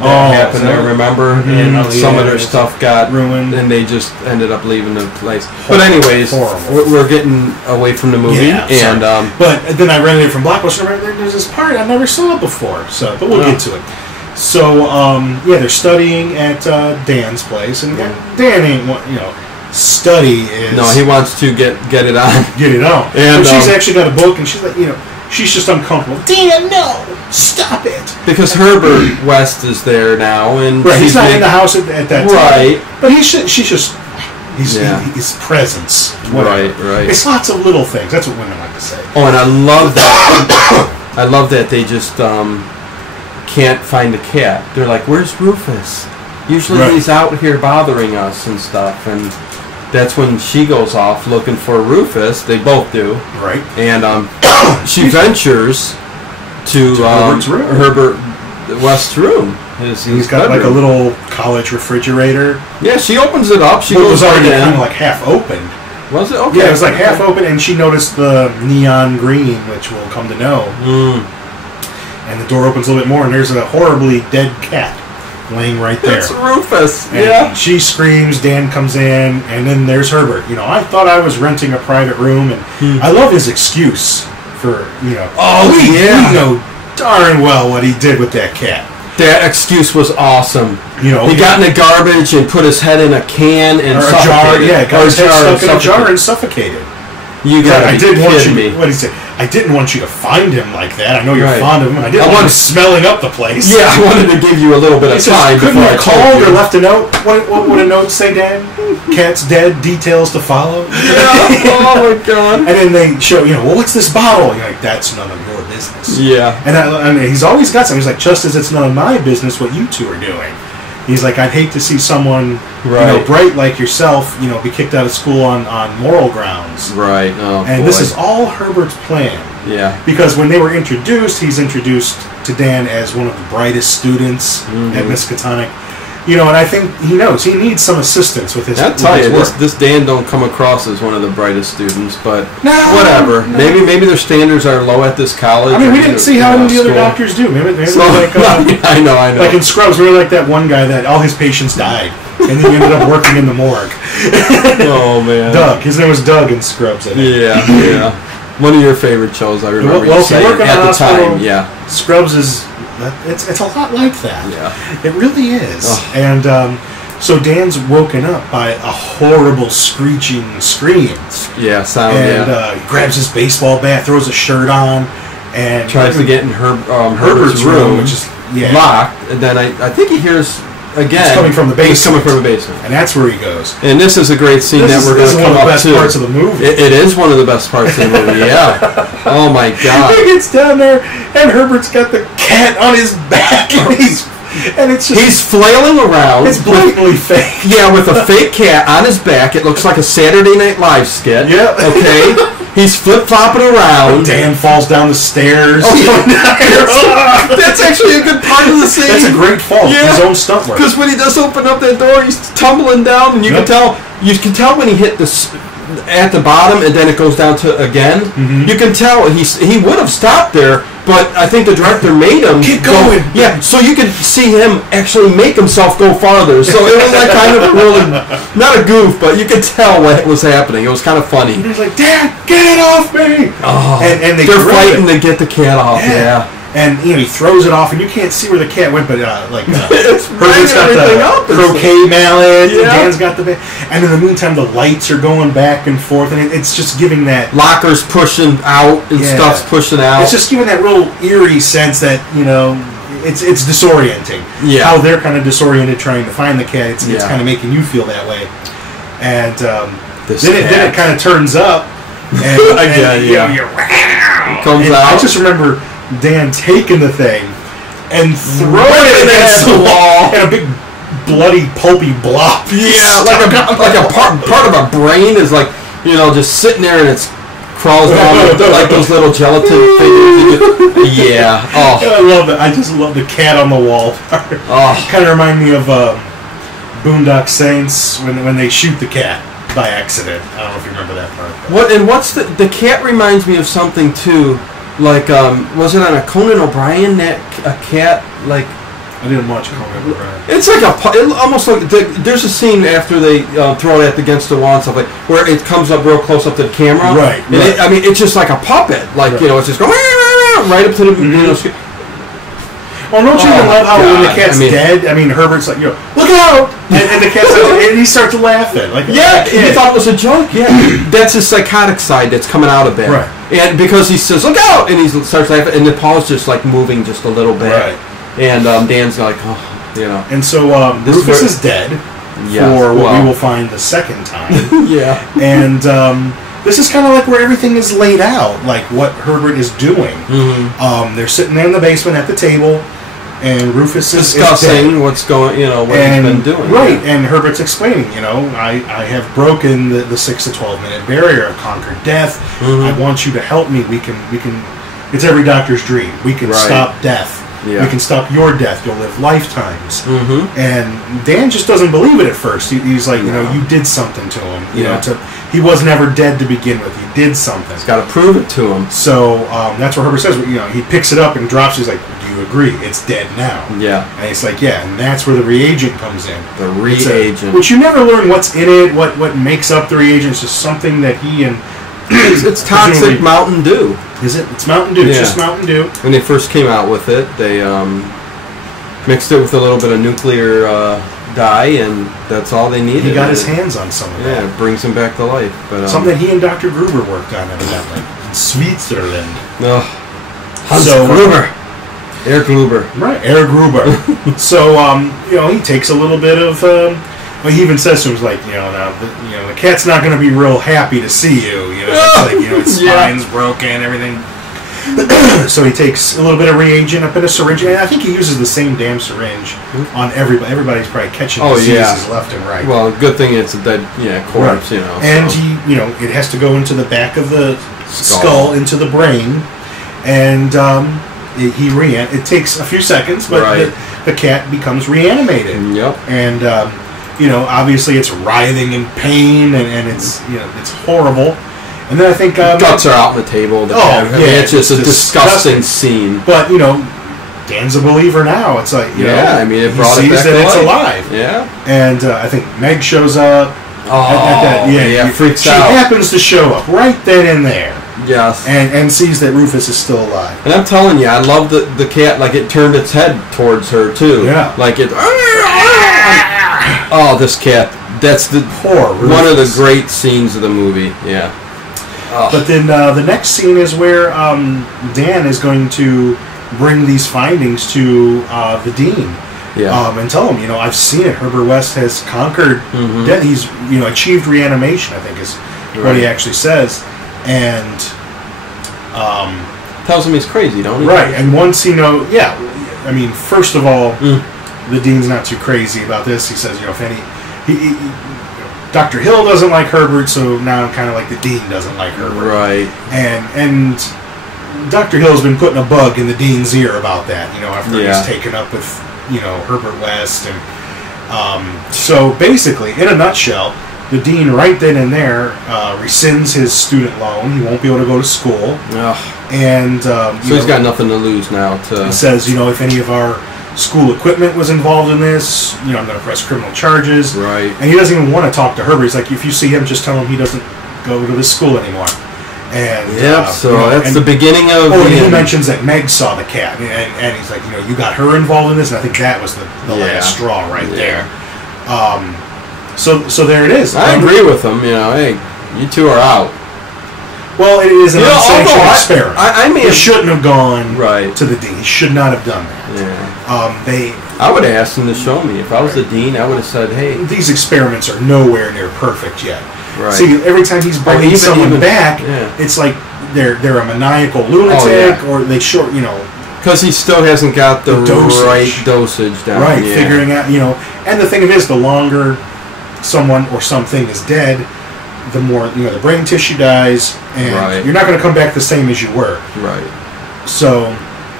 That happened there, remember? And some of their stuff got ruined, and they just ended up leaving the place. But anyways, we're getting away from the movie, and but then I rented it from Blockbuster. There's this part I never saw before, so but we'll get to it. So they're studying at Dan's place, and Dan ain't study is no, he wants to get it on, and she's actually got a book, and she's like she's just uncomfortable. Dan, no, stop it. Because Herbert West is there now, and he's not in the house at that time. Right, but he's just his presence. Whatever. Right. It's lots of little things. That's what women like to say. Oh, and I love that. I love that they just can't find the cat. They're like, "Where's Rufus? Usually he's out here bothering us and stuff." And that's when she goes off looking for Rufus. They both do. Right. And she ventures to Herbert West's room. He's got like a little college refrigerator. Yeah, she opens it up. She goes already kind of like half opened. Was it? Okay. Yeah, it was like half open, and she noticed the neon green, which we'll come to know. And the door opens a little bit more, and there's a horribly dead cat laying right there. It's Rufus. And she screams. Dan comes in, and then there's Herbert. I thought I was renting a private room, and I love his excuse for we know darn well what he did with that cat. That excuse was awesome. He got in the garbage and put his head in a can and or a jar. Yeah, got his head stuck in a jar and suffocated. You got to be kidding me. What did he say? I didn't want you to find him like that. I know you're fond of him. I didn't want him smelling up the place. Yeah, I wanted to give you a little bit of time before I called or left a note. What would a note say, Dan? Cat's dead. Details to follow. Yeah. Oh my God. And then they show, what's this bottle? You're like, that's none of your business. Yeah. And I mean, he's always got something. He's like, just as it's none of my business what you two are doing. He's like, I'd hate to see someone, bright like yourself, be kicked out of school on moral grounds. Right. Oh, and this is all Herbert's plan. Yeah. Because when they were introduced, he's introduced to Dan as one of the brightest students at Miskatonic. And I think he knows he needs some assistance with his. I'll tell you, this Dan don't come across as one of the brightest students, but whatever. No. Maybe their standards are low at this college. I mean, we didn't see how the other doctors do. Maybe like I know. Like in Scrubs, we were like that one guy that all his patients died, and then he ended up working in the morgue. Oh man, Doug. His name was Doug in Scrubs. I think. Yeah. One of your favorite shows, I remember you saying at the time. Yeah, Scrubs is. It's a lot like that. Yeah. It really is. Oh. And so Dan's woken up by a horrible screeching scream. Yeah, sound. And he grabs his baseball bat, throws a shirt on, and tries to get in Herbert's room, which is locked. And then I think he hears again. He's coming from the basement. He's coming from the basement, and that's where he goes. And this is a great scene that we're going to come up to. This is one of the best parts of the movie. It is one of the best parts of the movie. Yeah. Oh my God. He gets down there, and Herbert's got the cat on his back, and it's just... He's flailing around. It's blatantly fake. Yeah, with a fake cat on his back. It looks like a Saturday Night Live skit. Yeah. Okay? He's flip-flopping around. Dan falls down the stairs. Oh, that's actually a good part of the scene. That's a great fall. Yeah. His own stunt work. Because when he does open up that door, he's tumbling down, and you can tell when he hit this at the bottom, and then it goes down to again. You can tell he would have stopped there, but I think the director made him keep going. Yeah, so you could see him actually make himself go farther. So it was like kind of a really, not a goof, but you could tell what was happening. It was kind of funny. And he's like, "Dad, get it off me!" Oh, and they're fighting to get the cat off. Yeah. And he throws it off, and you can't see where the cat went, but Herbert's got the croquet mallet, and Dan's got the and in the meantime the lights are going back and forth, and it's just giving that lockers pushing out and stuff's pushing out. It's just giving that real eerie sense that it's disorienting. Yeah, how they're kind of disoriented trying to find the cat. It's kind of making you feel that way, and then it kind of turns up, and it comes out. I just remember Dan taking the thing and throwing it against the wall, and a big bloody pulpy blob. Yeah, like a part of a brain is like you know, just sitting there and it's crawls down like those little gelatin figures. Yeah. Oh. I love it. I just love the cat on the wall part. Oh. Kind of remind me of Boondock Saints when they shoot the cat by accident. I don't know if you remember that part. What's the cat reminds me of something too. Like, was it on a Conan O'Brien that a cat, like... I didn't watch Conan O'Brien. It's like almost like... There's a scene after they throw it against the wall and stuff like where it comes up real close up to the camera. Right. And I mean, it's just like a puppet. Like, right. You know, it's just going... Right up to the... Mm-hmm. You know, well, don't you even love how when the cat's dead, I mean, Herbert's like, you know, look out! And the cat's like, and he starts laughing. Like, yeah, he thought it was a joke. Yeah. That's his psychotic side that's coming out of it. Right. And because he says, look out! And he starts laughing, and then Paul's just like moving just a little bit. Right. And Dan's like, oh, you know. And so Rufus is dead for what we will find the second time. Yeah. And this is kind of like where everything is laid out, like what Herbert is doing. Mm-hmm. They're sitting there in the basement at the table, and Rufus is discussing what's going, you know, what he's been doing. Right, and Herbert's explaining, you know, I have broken the 6 to 12 minute barrier. I've conquered death. Mm-hmm. I want you to help me. We can. It's every doctor's dream. We can stop death. Yeah. We can stop your death. You'll live lifetimes. Mm-hmm. And Dan just doesn't believe it at first. He's like, you know, you did something to him. You know, he was never dead to begin with. You did something. He's got to prove it to him. So that's what Herbert says. You know, he picks it up and drops. He's like, do you agree? It's dead now. Yeah. And he's like, yeah. And that's where the reagent comes in. The reagent. Which you never learn what's in it, what makes up the reagent. It's just something that he and... It's toxic Mountain Dew. Is it? It's Mountain Dew. It's just Mountain Dew. When they first came out with it, they mixed it with a little bit of nuclear dye, and that's all they needed. He got his hands on some of that. Yeah, it brings him back to life. But something that he and Dr. Gruber worked on, evidently. In Switzerland. Hans Gruber. Herr Gruber. Right, Herr Gruber. So, you know, he takes a little bit of... well, he even says to him, like, you know, now, the cat's not going to be real happy to see you. You know, it's like, you know, its spine's broken, everything. So he takes a little bit of reagent up in a syringe, and I think he uses the same damn syringe on everybody. Everybody's probably catching diseases left and right. Well, good thing it's a dead corpse, you know. And he, you know, it has to go into the back of the skull into the brain, and it takes a few seconds, but the cat becomes reanimated. Yep. And you know, obviously it's writhing in pain, and it's, you know, it's horrible. And then I think guts are out on the table. It's just a disgusting scene. But you know, Dan's a believer now. It's like, you know, I mean, it brought it back that to it's life. alive. Yeah. And I think Meg shows up. Freaks out. She happens to show up right then and there. Yes. And sees that Rufus is still alive. And I'm telling you, I love the cat. Like, it turned its head towards her too. Yeah. Like it. Oh, this cat. That's the poor Rufus. One of the great scenes of the movie. Yeah. Oh. But then the next scene is where Dan is going to bring these findings to the dean. Yeah. And tell him, you know, I've seen it. Herbert West has conquered death. He's, you know, achieved reanimation, I think is what he actually says. And tells him he's crazy, don't he? Right. And once you know, I mean, first of all, the dean's not too crazy about this. He says, you know, if any, Dr. Hill doesn't like Herbert, so now kind of like the dean doesn't like Herbert. Right. And Dr. Hill's been putting a bug in the dean's ear about that, you know, after he's taken up with, you know, Herbert West. And so basically, in a nutshell, the dean right then and there rescinds his student loan. He won't be able to go to school. Ugh. And so he's got nothing to lose now. He says, you know, if any of our school equipment was involved in this, you know, I'm going to press criminal charges. Right. And he doesn't even want to talk to Herbert. He's like, if you see him, just tell him he doesn't go to this school anymore. And so that's the beginning of. Oh, and he mentions that Meg saw the cat, and he's like, you know, you got her involved in this, and I think that was the last straw right there. So there it is. I agree with him. You know, hey, you two are out. Well, it is an unsanctioned experiment. I mean, he shouldn't have gone right to the dean. He should not have done that. Yeah. I would have asked him to show me. If I was the dean, I would have said, hey, these experiments are nowhere near perfect yet. Right. See, every time he's bringing someone back, it's like they're a maniacal lunatic, or they you know. Because he still hasn't got the right dosage down. Right, figuring out, you know. And the thing is, the longer someone or something is dead, the more, the brain tissue dies, and you're not going to come back the same as you were. Right. So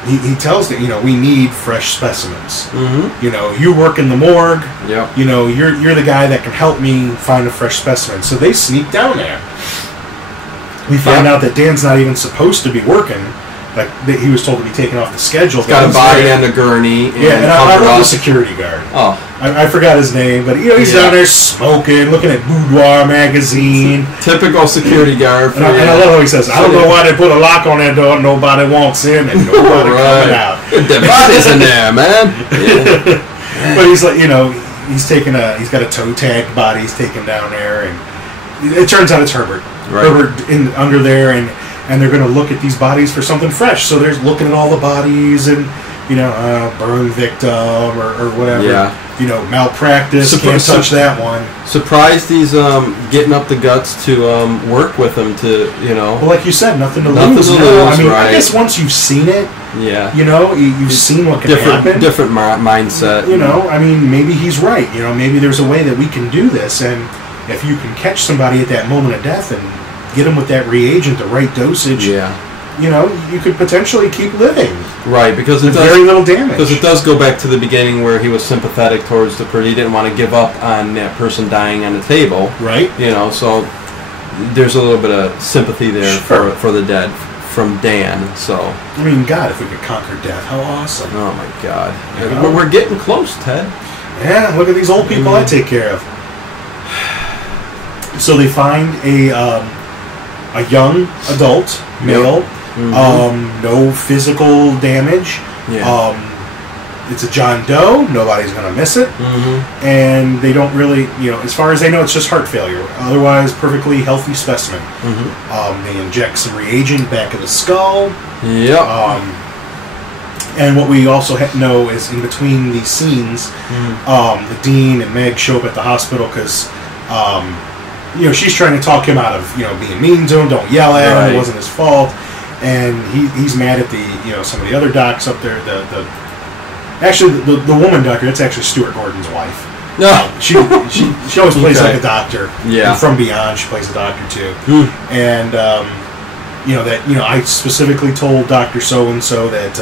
he tells that, we need fresh specimens. Mm-hmm. You work in the morgue. Yep. You're the guy that can help me find a fresh specimen. So they sneak down there. We find out that Dan's not even supposed to be working. Like, he was told to be taken off the schedule. He's got a body on the gurney. And I love the security guard. Oh. I forgot his name, but he's down there smoking, looking at Boudoir magazine. Typical security guard. And I love how he says, "I don't know why they put a lock on that door. Nobody wants in, and nobody coming out. The body's in there, man." Yeah. But he's like, he's got a toe tag body. He's taken down there, and it turns out it's Herbert. Right. Herbert under there, and they're going to look at these bodies for something fresh. So they're looking at all the bodies and, burn victim or whatever. Yeah. Malpractice. Can't touch that one. Surprised he's getting up the guts to work with him to, Well, like you said, nothing to nothing lose. To lose, I mean, right. I guess once you've seen it, yeah. You've seen what can happen. Different mindset. I mean, maybe he's right. Maybe there's a way that we can do this, and if you can catch somebody at that moment of death and get them with that reagent, the right dosage, you could potentially keep living. Right, because it does very little damage. Because it does go back to the beginning where he was sympathetic towards the person. He didn't want to give up on that person dying on the table. Right. So there's a little bit of sympathy there for the dead from Dan. So I mean, God, if we could conquer death, how awesome! Oh my God, we're getting close, Ted. Yeah, look at these old people I take care of. So they find a young adult male. Mm-hmm. No physical damage. Yeah. It's a John Doe. Nobody's going to miss it. Mm-hmm. And they don't really, as far as they know, it's just heart failure. Otherwise, perfectly healthy specimen. Mm-hmm. They inject some reagent back of the skull. Yep. And what we also know is in between these scenes, the Dean and Meg show up at the hospital because, she's trying to talk him out of, being mean to him. Don't yell at him. It wasn't his fault. And he's mad at some of the other docs up there. The woman doctor, that's actually Stuart Gordon's wife. No. She always plays like a doctor. Yeah. And From Beyond, she plays a doctor too. And I specifically told Dr. So-and-so that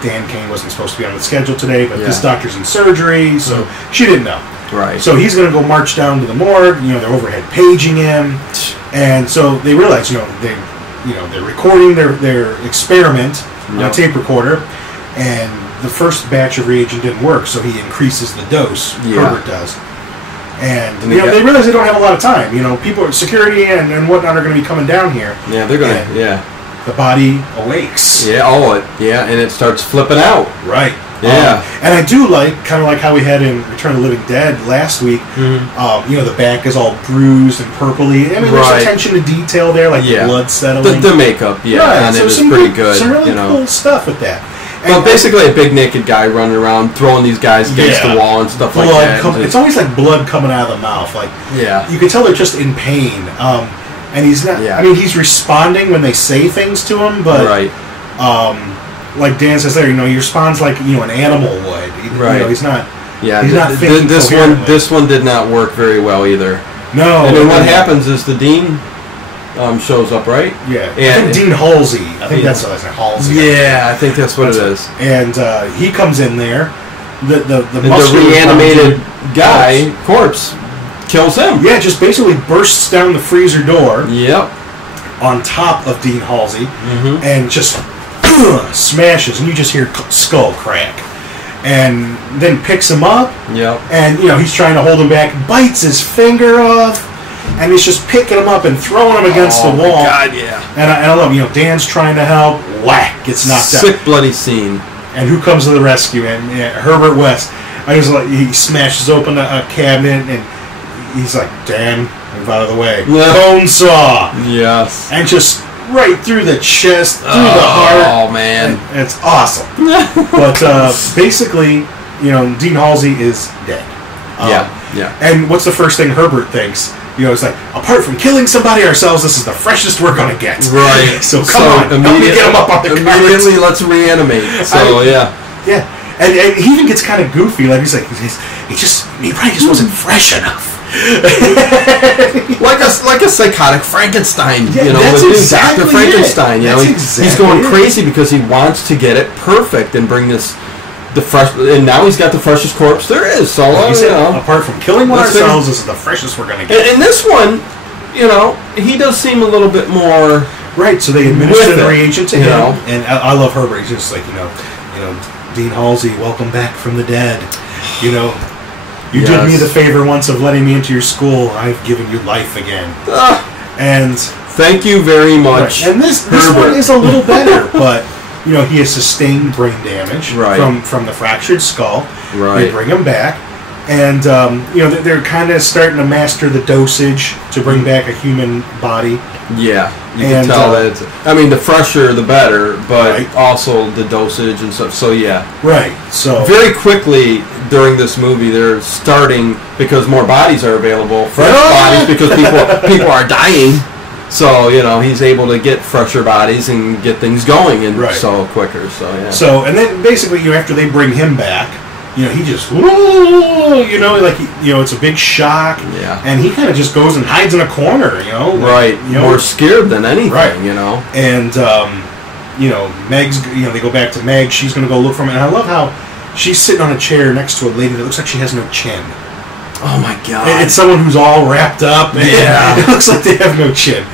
Dan Kane wasn't supposed to be on the schedule today, but this doctor's in surgery, so she didn't know. Right. So he's going to go march down to the morgue. They're overhead paging him, and so they realize, they're recording their experiment on a tape recorder, and the first batch of reagent didn't work, so he increases the dose. Herbert does. And they realize they don't have a lot of time. People, security and whatnot are going to be coming down here. Yeah, they're going to, the body awakes. Yeah, and it starts flipping out. Right. Yeah. And I do kind of like how we had in Return of the Living Dead last week. The back is all bruised and purpley. I mean, there's attention to detail there, like the blood settling. The makeup, and so it is pretty good. Some really cool stuff with that. Well, basically a big naked guy running around throwing these guys against the wall and stuff like that. It's always like blood coming out of the mouth. Like, you can tell they're just in pain. And he's not. I mean, he's responding when they say things to him, but like Dan says there, he responds like an animal would. He's not. Yeah, he's not thinking coherently. This one did not work very well either. No. And then what happens is the Dean shows up, right? Yeah. I think Dean Halsey. I think that's what I said. Halsey. Yeah, I think that's what it is. And he comes in there. The reanimated guy corpse kills him. Yeah, just basically bursts down the freezer door. Yep. On top of Dean Halsey, and just smashes, and you just hear skull crack, and then picks him up. Yep. And he's trying to hold him back, bites his finger off, and he's just picking him up and throwing him against the wall. Oh my God, yeah. And I love Dan's trying to help. Whack, gets knocked out. Sick bloody scene. And who comes to the rescue? And Herbert West. He smashes open a cabinet and he's like, Dan, move out of the way. Bone saw. Yes. And just right through the chest, through the heart. Oh, man. And it's awesome. But basically, Dean Halsey is dead. Yeah. And what's the first thing Herbert thinks? It's like, apart from killing somebody ourselves, this is the freshest we're going to get. Right. So come on, help me get him up on the immediately, let's reanimate. So, yeah. And he even gets kind of goofy. Like, he's like, he probably just wasn't fresh enough. like a psychotic Frankenstein, Yeah, you know, that's with exactly Dr. Frankenstein. it. You know, That's he's exactly going it. crazy because he wants to get it perfect and bring the fresh. And now he's got the freshest corpse there is. So He said, you know, apart from killing one Let's ourselves, this is the freshest we're going to get. in this one, you know, he does seem a little bit more. Right, so they administer the reagent to him, know. and I love Herbert. He's just like, you know, Dean Halsey, welcome back from the dead. You know, you did me the favor once of letting me into your school. I've given you life again. And thank you very much. Right. And this one is a little better, but you know, he has sustained brain damage from the fractured skull. Right. They bring him back, and you know, they're kind of starting to master the dosage to bring back a human body. Yeah, you can tell that it's, I mean, the fresher the better, but also the dosage and stuff. So yeah, right. So very quickly during this movie, they're starting because more bodies are available, fresh bodies because people are dying. So you know, he's able to get fresher bodies and get things going and so quicker. So yeah. So and then basically, you know, after they bring him back, you know, he just, you know, like, you know, it's a big shock. Yeah. And he kind of just goes and hides in a corner, you know. Right. You know, more scared than anything, you know. And, you know, Meg's, you know, they go back to Meg. She's going to go look for him. And I love how she's sitting on a chair next to a lady that looks like she has no chin. Oh, my God. It's someone who's all wrapped up. And it looks like they have no chin.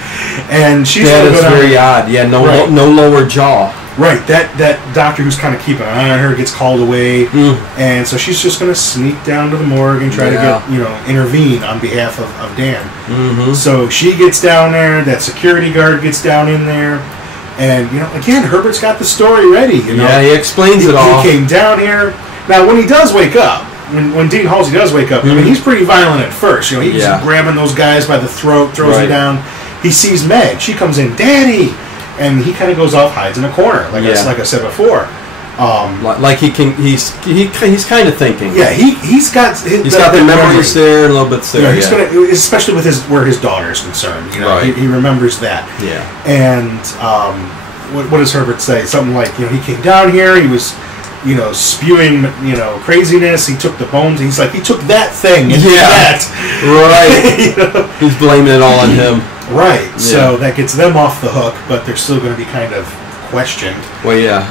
And she's going to go down. Very odd. Yeah, no lower jaw. Right, that doctor who's kind of keeping an eye on her gets called away, and so she's just going to sneak down to the morgue and try to get, you know, intervene on behalf of Dan. Mm-hmm. So she gets down there, that security guard gets down in there, and, you know, again, Herbert's got the story ready. You know? Yeah, he explains it all. He came down here. Now, when he does wake up, when Dean Halsey does wake up, I mean, he's pretty violent at first. You know, he's grabbing those guys by the throat, throws them down. He sees Meg. She comes in, Daddy! And he kind of goes off, hides in a corner, like I said before. Like he's kind of thinking. Yeah, he's got the memories there and a little bit there. You know, he's gonna, especially with where his daughter is concerned. You know, he remembers that. Yeah. And what does Herbert say? Something like, you know, he came down here, he was, you know, spewing, you know, craziness. He took the bones. He's like, he took that thing. And that. Right. You know? He's blaming it all on him. Right, so that gets them off the hook, but they're still going to be kind of questioned. Well, yeah,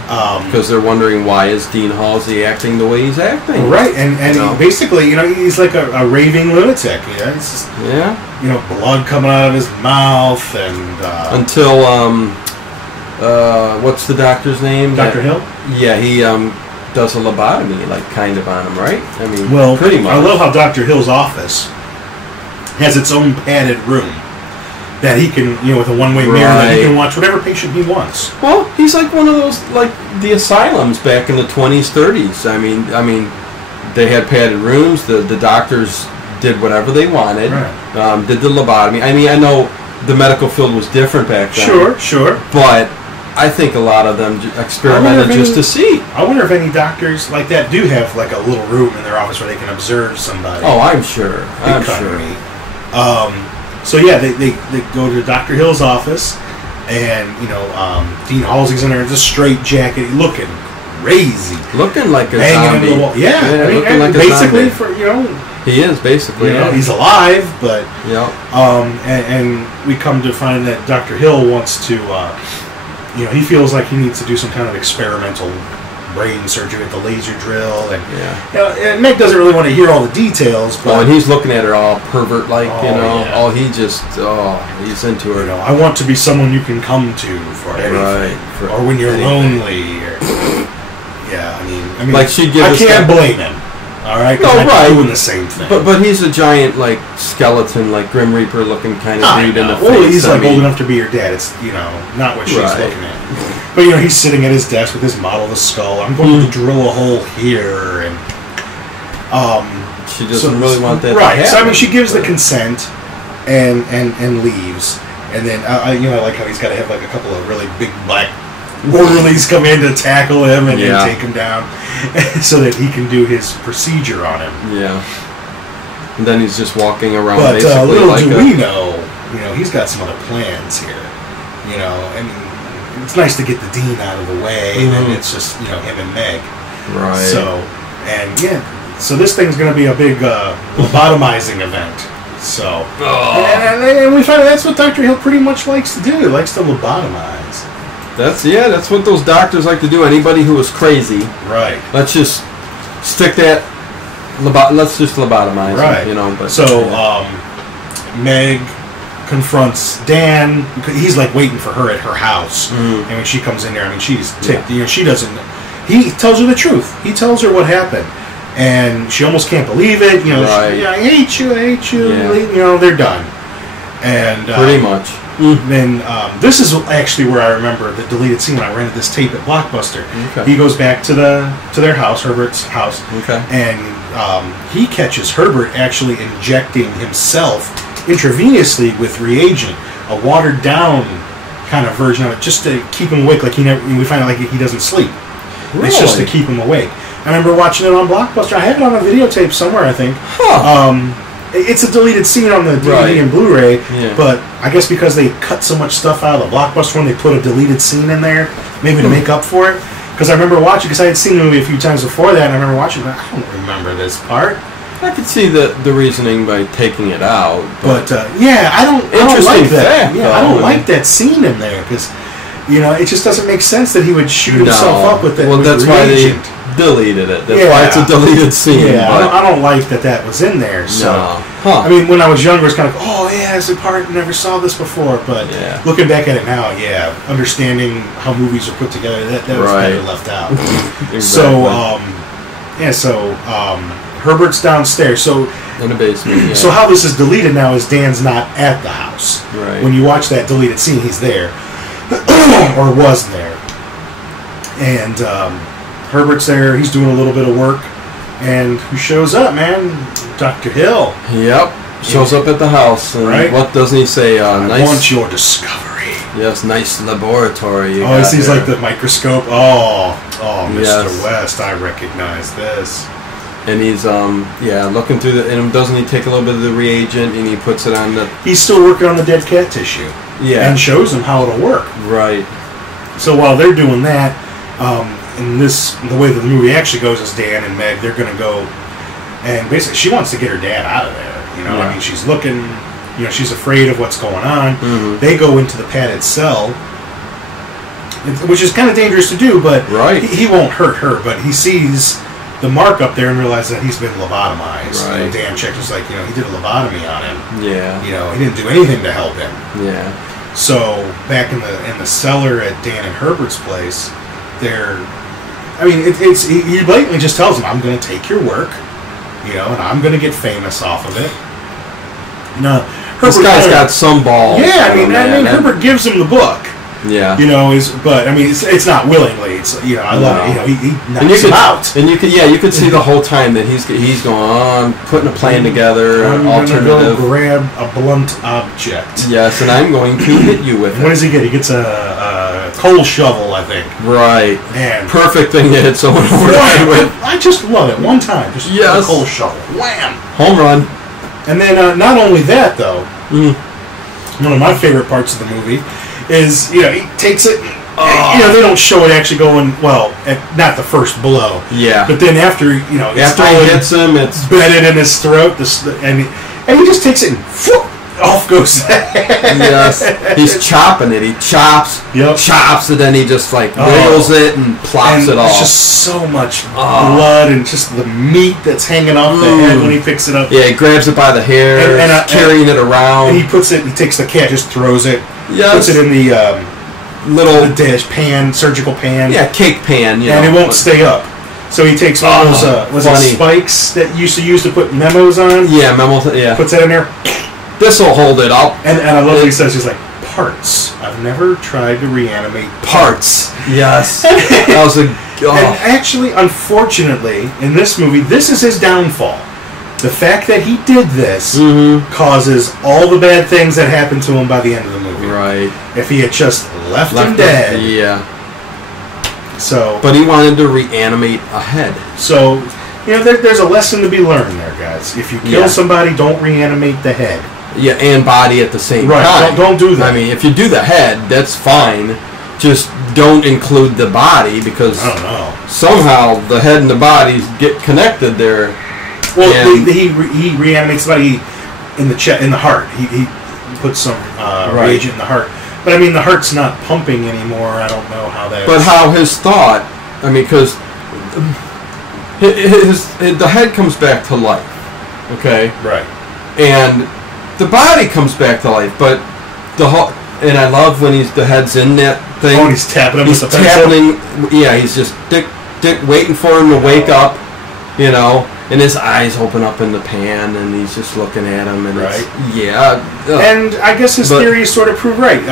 because they're wondering why is Dean Halsey acting the way he's acting. Right, and he basically, you know, he's like a raving lunatic. You know, it's just, you know, blood coming out of his mouth, and until what's the doctor's name? Dr. Hill. Yeah, he does a lobotomy, like kind of on him, right? I mean, well, pretty much. I love how Dr. Hill's office has its own padded room. That he can, you know, with a one-way mirror, that he can watch whatever patient he wants. Well, he's like one of those, like the asylums back in the 20s, 30s. I mean, they had padded rooms. The doctors did whatever they wanted. Right. Did the lobotomy. I mean, I know the medical field was different back then. Sure. But I think a lot of them experimented just to see. I wonder if any doctors like that do have like a little room in their office where they can observe somebody. Oh, I'm sure. I'm sure. So yeah, they go to Dr. Hill's office, and you know, Dean Halsey's in there in a straight jacket, looking crazy, looking like a zombie. Into the wall. Yeah, I mean, looking like basically a zombie. For, you know, he is basically. You know, he's alive, but yeah. And we come to find that Dr. Hill wants to, you know, he feels like he needs to do some kind of experimental brain surgery with the laser drill, and you know, and Meg doesn't really want to hear all the details. But and he's looking at her all pervert-like, you know. Yeah. He's into her. You know, I want to be someone you can come to for anything, or when you're lonely. Or, I mean, like she gives. I can't blame him. All right, no, I'm doing the same thing. But he's a giant, like skeleton, like Grim Reaper looking kind of dude in the face. Well, he's like old enough to be your dad. It's, you know, not what she's looking at. But, you know, he's sitting at his desk with his model of the skull. I'm going to drill a hole here, and she doesn't really want that. Right. To happen, so I mean, she gives the consent and leaves, and then you know, I like how he's got to have like a couple of really big black orderlies come in to tackle him and then take him down, so that he can do his procedure on him. Yeah. And then he's just walking around. But basically little like do we know, you know, he's got some other plans here. You know, I mean, it's nice to get the dean out of the way, and then it's just, you know, him and Meg. Right. So, and so this thing's going to be a big lobotomizing event. So, and we find that's what Dr. Hill pretty much likes to do. He likes to lobotomize. That's what those doctors like to do. Anybody who is crazy, right? Let's just stick that. Let's just lobotomize, right? You know. But so, Meg confronts Dan. He's like waiting for her at her house, and when she comes in there, I mean, she's ticked. You know, she doesn't. He tells her the truth. He tells her what happened, and she almost can't believe it. You know, I hate you. Yeah. You know, they're done. And pretty much. Then this is actually where I remember the deleted scene when I rented this tape at Blockbuster. Okay. He goes back to their house, Herbert's house, and he catches Herbert actually injecting himself intravenously with reagent, a watered down kind of version of it, just to keep him awake. Like we find out like he doesn't sleep. Really? It's just to keep him awake. I remember watching it on Blockbuster. I have it on a videotape somewhere, I think. It's a deleted scene on the DVD and Blu-ray, but I guess because they cut so much stuff out of the Blockbuster one, they put a deleted scene in there, maybe to make up for it. Because I remember watching, because I had seen the movie a few times before that, and I remember watching it, I don't remember this part. I could see the reasoning by taking it out. But I don't like that. I don't like that scene in there, because it just doesn't make sense that he would shoot himself up with that. Well, that's why they deleted it. That's why it's a deleted scene. Yeah, I don't like that was in there. So, I mean, when I was younger, it's kind of like, oh yeah, it's a part, never saw this before. But looking back at it now, understanding how movies are put together, that was better left out. Exactly. So, Herbert's downstairs. So in the basement. Yeah. So how this is deleted now is Dan's not at the house. Right. When you watch that deleted scene, he's there. Or was there. And Herbert's there, he's doing a little bit of work, and who shows up, man? Dr. Hill. Yep. Shows up at the house, and what doesn't he say? I want your discovery. Yes, nice laboratory. He sees like the microscope. Oh, Mr. West, I recognize this. And he's looking through and doesn't he take a little bit of the reagent and he puts it on the... He's still working on the dead cat tissue. Yeah. And shows him how it'll work. Right. So while they're doing that, the way that the movie actually goes is Dan and Meg, they're going to go, and basically she wants to get her dad out of there. I mean, she's looking, she's afraid of what's going on. Mm-hmm. They go into the padded cell, which is kind of dangerous to do, but he won't hurt her, but he sees the mark up there and realizes that he's been lobotomized. Right. Dan checked, was like, he did a lobotomy on him. Yeah. He didn't do anything to help him. Yeah. So back in the cellar at Dan and Herbert's place, he blatantly just tells him, I'm going to take your work, and I'm going to get famous off of it. No, this guy's got some balls. Yeah, Herbert gives him the book. Yeah. But I mean, it's not willingly. It's I love it. He knocks him out. And you could see the whole time that he's going on putting a plan together. I'm alternative. Go grab a blunt object. Yes, and I'm going to hit you with it. What does he get? He gets a coal shovel, I think. Right. And perfect thing to hit someone over the head with. I just love it. One time, just a coal shovel. Wham! Home run. And then not only that though, one of my favorite parts of the movie is he takes it. They don't show it actually going not the first blow. Yeah. But then after after he hits him, it's bedded in his throat. And he just takes it and off goes that. Yes. He's chopping it. He chops it, and he just wiggles it and plops it off. There's just so much blood and just the meat that's hanging off the head when he picks it up. Yeah, he grabs it by the hair, and carrying it around. And he takes the cat, just throws it. Yes. Puts it in the little dish pan, surgical pan. Yeah, cake pan. And it won't stay up. So he takes one of those spikes that used to use to put memos on. Yeah, memos. Yeah. Puts that in there. This will hold it up. And I love what he says. He's like, parts. I've never tried to reanimate parts. Yes. That was And actually, unfortunately, in this movie, this is his downfall. The fact that he did this causes all the bad things that happen to him by the end of the movie. Right. If he had just left him dead. Yeah. So. But he wanted to reanimate a head. So, there's a lesson to be learned there, guys. If you kill somebody, don't reanimate the head. Yeah, and body at the same time. Right. Don't do that. I mean, if you do the head, that's fine. Just don't include the body because I don't know. Somehow the head and the body get connected there. Well, he reanimates somebody. in the heart. He puts some reagent in the heart. But I mean, the heart's not pumping anymore. I don't know how that. But how his thought? I mean, because the head comes back to life. Okay. Right. And the body comes back to life, but and I love when the head's in that thing. Oh, and he's tapping him with the pencil. Yeah, he's just dick waiting for him to wake up, you know, and his eyes open up in the pan, and he's just looking at him, and And I guess his theory is sort of proved right.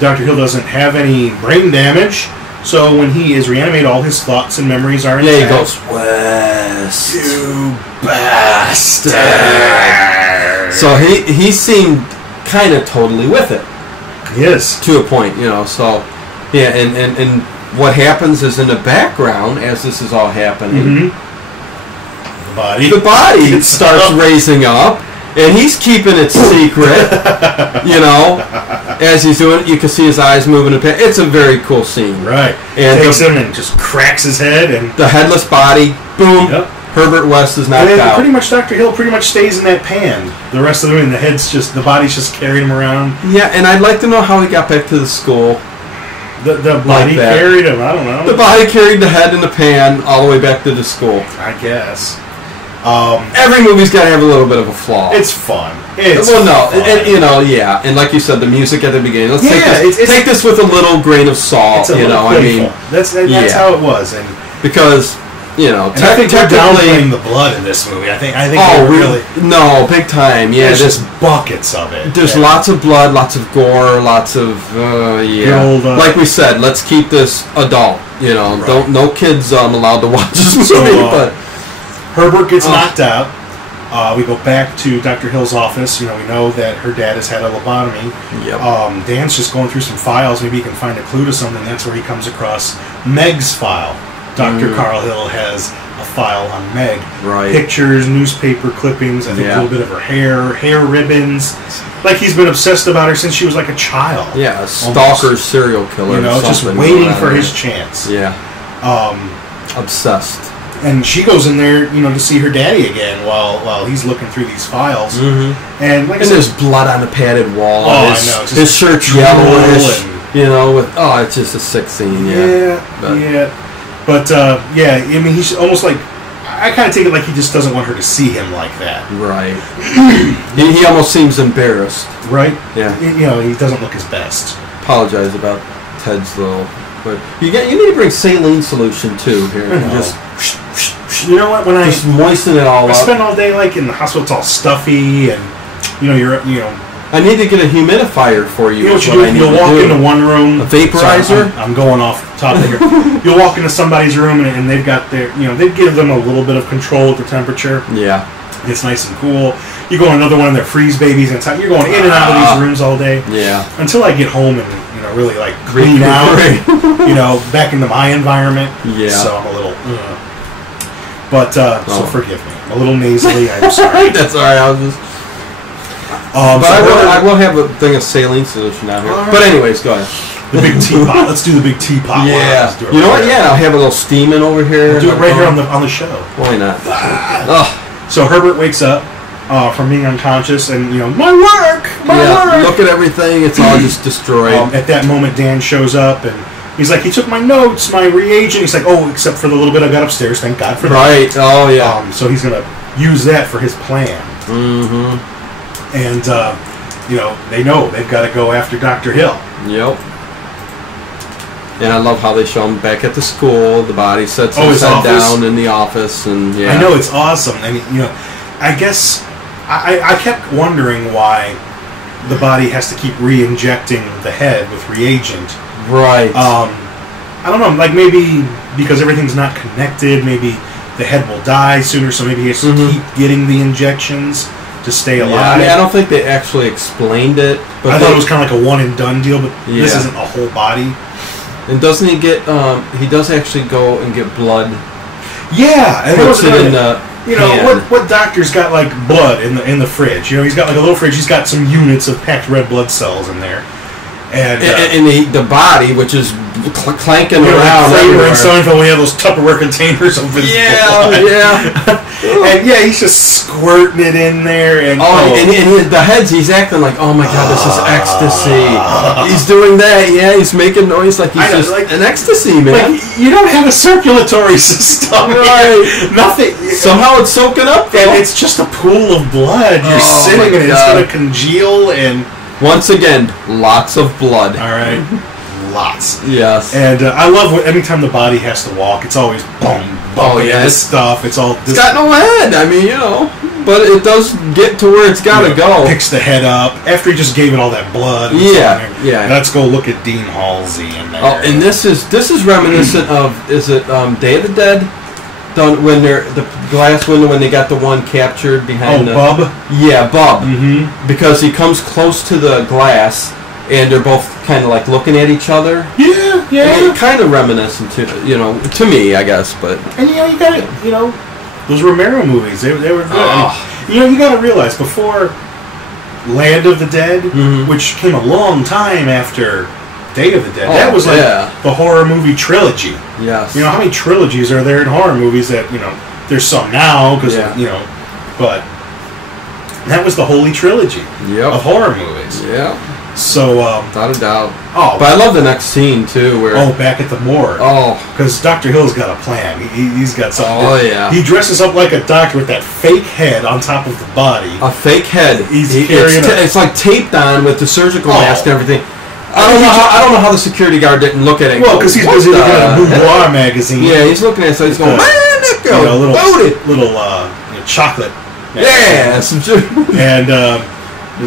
Dr. Hill doesn't have any brain damage, so when he is reanimated, all his thoughts and memories are intact. Yeah, he goes, West, you bastard. So he seemed kind of totally with it. Yes. To a point, you know, so, yeah, and what happens is in the background, as this is all happening, the body starts raising up, and he's keeping it secret, you know, as he's doing it. You can see his eyes moving. It's a very cool scene. Right. And takes him and just cracks his head. And the headless body, boom, Herbert West is knocked out. Pretty much Dr. Hill pretty much stays in that pan. The rest of the movie, the body's just carrying him around. Yeah, and I'd like to know how he got back to the school. The body carried him, I don't know. The body carried the head in the pan all the way back to the school. I guess. Every movie's got to have a little bit of a flaw. It's fun. Fun. And, you know, and like you said, the music at the beginning. Let's take this with a little grain of salt. You know, I mean, that's how it was, and because you know, I think we're downplaying the blood in this movie. I think. Big time. Yeah, there's just buckets of it. There's lots of blood, lots of gore, lots of like we said, let's keep this adult. You know, no kids allowed to watch this movie, but. Herbert gets knocked out. We go back to Dr. Hill's office. You know, we know that her dad has had a lobotomy. Yep. Dan's just going through some files. Maybe he can find a clue to something. That's where he comes across Meg's file. Dr. Carl Hill has a file on Meg. Right. Pictures, newspaper clippings, I think a little bit of her hair ribbons. Like he's been obsessed about her since she was like a child. Yeah, a stalker, serial killer. You know, just waiting for his chance. Yeah. Obsessed. And she goes in there, you know, to see her daddy again while he's looking through these files. And like I said, there's blood on the padded wall. Oh, I know. His shirt's yellowish. You know, it's just a sick scene. But I mean, he's almost like, I kind of take it like he just doesn't want her to see him like that. Right. he almost seems embarrassed. Right. Yeah. You know, he doesn't look his best. Apologize about Ted's little. But you need to bring saline solution too here. Just you know what? When just moisten it all up. I spend all day like in the hospital. It's all stuffy, and you know. I need to get a humidifier for you. You know what you do? You'll walk into one room. A vaporizer. So I'm going off topic here. You'll walk into somebody's room and they've got their, you know, they give them a little bit of control with the temperature. Yeah. It's nice and cool. You go in another one, they're freeze babies, and you're going in and out of these rooms all day. Yeah. Until I get home and really like clean out, back into my environment. Yeah. So I'm a little. So forgive me. I'm a little nasally. I'm sorry. That's all right. I was just. But I will have a thing of saline solution out here. Right. But anyways, go ahead. The big teapot. Let's do the big teapot. Yeah. You know what? Yeah, I'll have a little steaming over here. We'll do it right here on the show. Why not? So Herbert wakes up from being unconscious, and my work. Look at everything. It's all just destroyed. At that moment, Dan shows up and. He's like, he took my notes, my reagent. He's like, oh, except for the little bit I got upstairs. Thank God for that. Right. Oh, yeah. So he's going to use that for his plan. Mm-hmm. And, they know they've got to go after Dr. Hill. Yep. And I love how they show him back at the school. The body sets his head down in the office. And I know, it's awesome. I mean, I guess I kept wondering why the body has to keep re-injecting the head with reagent. Right. I don't know, like maybe because everything's not connected, maybe the head will die sooner, so maybe he has to keep getting the injections to stay alive. Yeah, I mean, I don't think they actually explained it. But I thought it was kind of like a one and done deal, but this isn't a whole body. And doesn't he get, he does actually go and get blood. Yeah, and puts it in the what doctor's got like blood in the fridge? He's got like a little fridge, he's got some units of packed red blood cells in there. And the body, which is clanking around. Like in Seinfeld, we have those Tupperware containers of his blood. And he's just squirting it in there. And the heads, he's acting like, oh my god, this is ecstasy. He's doing that. Yeah, he's making noise like he's just an ecstasy, man. Like, you don't have a circulatory system, right? Nothing. Somehow it's soaking up, though. And it's just a pool of blood. You're sitting and it's going to congeal and. Once again, lots of blood. All right. Lots. Yes. And I love anytime the body has to walk, it's always boom, stuff. It's got no head. I mean, but it does get to where it's got to go. Picks the head up after he just gave it all that blood. Yeah. Let's go look at Dean Halsey in there. Oh, and this is reminiscent of, is it Day of the Dead? When the glass window, when they got the one captured behind Bub? Yeah, Bub. Mm-hmm. Because he comes close to the glass, and they're both kind of like looking at each other. Yeah. I mean, kind of reminiscent to me, I guess. But and you got it. Those Romero movies, they were good. I mean, you got to realize before Land of the Dead, which came a long time after Day of the Dead. That was like the horror movie trilogy. Yes. How many trilogies are there in horror movies that, there's some now, because, but that was the holy trilogy of horror movies. Yeah. So, without a doubt. Oh. But I love the next scene, too, where... back at the morgue. Oh. Because Dr. Hill's got a plan. He's got something. Oh, yeah. He dresses up like a doctor with that fake head on top of the body. A fake head. It's like taped on with the surgical mask and everything. I don't know how the security guard didn't look at it. Well, because he's busy looking at a Boudoir magazine. Yeah, he's looking at it, so he's going, man, let's go, little chocolate. Yeah. And he's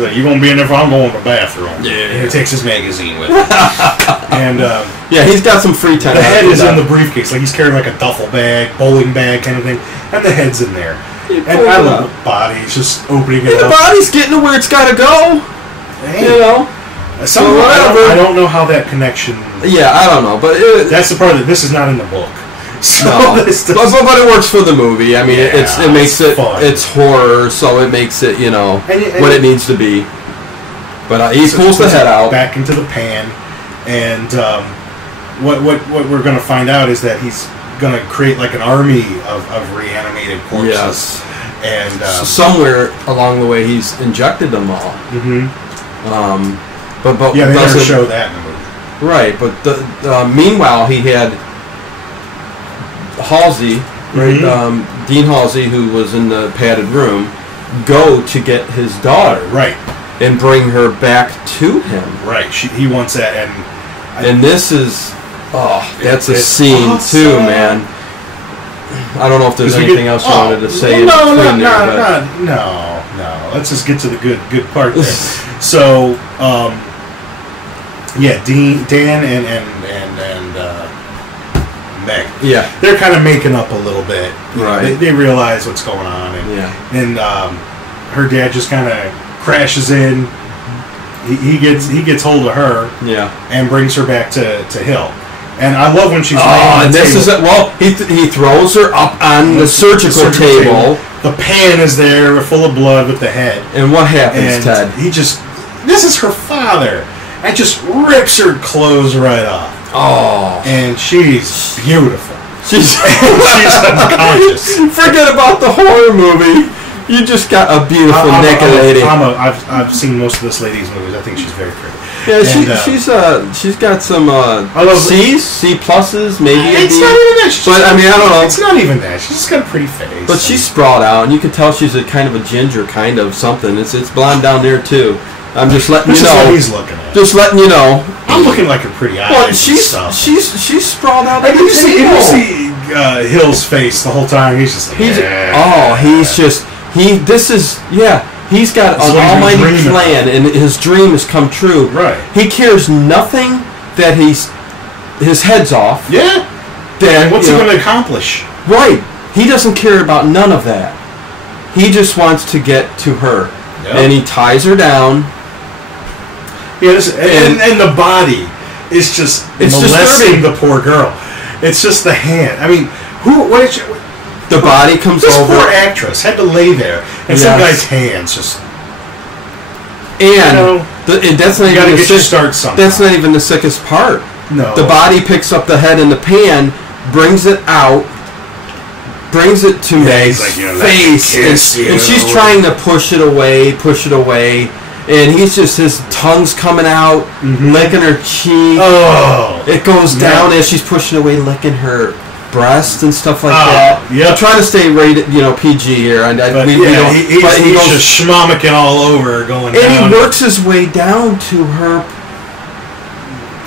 like, you going to be in there if I'm going to the bathroom. Yeah. And he takes his magazine with him. And he's got some free time. The head is in the briefcase. Like he's carrying like a duffel bag, bowling bag kind of thing. And the head's in there. And I love the body. It's just opening it up. The body's getting to where it's got to go. Hey. I don't know how that connection. Yeah, I don't know, but that's the part that this is not in the book. So no. but it works for the movie. I mean, it makes it fun. It's horror, so it makes it what it needs to be. But he pulls the head out back into the pan, and what we're going to find out is that he's going to create like an army of reanimated corpses. Yes. And somewhere along the way, he's injected them all. Mm-hmm. But they never show that in the movie. Right, but meanwhile he had Halsey, right? Dean Halsey, who was in the padded room, go to get his daughter, right, and bring her back to him. Right, he wants that, and this is that's a scene awesome. Too, man. I don't know if there's anything else you wanted to say. No. Let's just get to the good part there. So. Dan and Meg. Yeah, they're kind of making up a little bit. Right. They realize what's going on, and her dad just kind of crashes in. He gets hold of her. Yeah. And brings her back to Hill. And I love when she's laying on the table. He throws her up on the surgical table. The pan is there, full of blood with the head. And what happens, Ted? This is her father. And just rips her clothes right off. Oh. And she's beautiful. She's unconscious. Forget about the horror movie. You just got a beautiful naked lady. I've seen most of this lady's movies. I think she's very pretty. Yeah, she's got some C pluses, maybe a D. Not even that. But I mean, I don't know. It's not even that. She's just got a pretty face. But she's sprawled out, and you can tell she's a kind of a ginger, kind of something. It's blonde down there too. I'm just letting you know. What he's looking at. Just letting you know. I'm looking like a pretty eyes. Well, she's sprawled out. Did you see Hill's face the whole time? He's just like, he's got an almighty plan, and his dream has come true. Right. He cares nothing that his head's off. Yeah. Then what's he going to accomplish? Right. He doesn't care about none of that. He just wants to get to her, and he ties her down. Yes, and the body is just molesting the poor girl. It's just the hand. I mean, the body comes over. This poor actress had to lay there, and some guy's hands just. And That's not You got to even get your start somehow. That's not even the sickest part. No. The body picks up the head in the pan, brings it out, brings it to Meg's face, and she's trying to push it away, and he's just, his tongue's coming out, licking her cheek. Oh. It goes down as she's pushing away, licking her breast and stuff like that. Yeah. I'm trying to stay rated, PG here. He's just schmomicking all over, going down. And he works his way down to her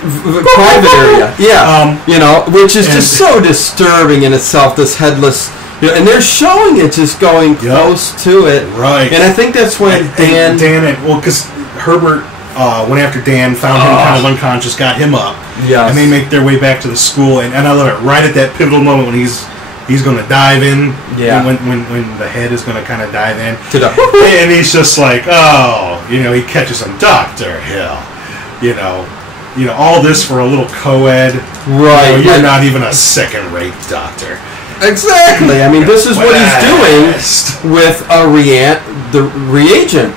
private area. Yeah. Which is just so disturbing in itself, this headless... and they're showing it just going close to it. Right. And I think that's when because Herbert went after Dan, found him kind of unconscious, got him up. Yes. And they make their way back to the school. And I love it. Right at that pivotal moment when he's going to dive in. Yeah. When the head is going to kind of dive in. And he's just like, he catches him, Dr. Hill. All this for a little co-ed. Right. You're not even a second-rate doctor. Exactly. I mean, this is what he's doing with the reagent.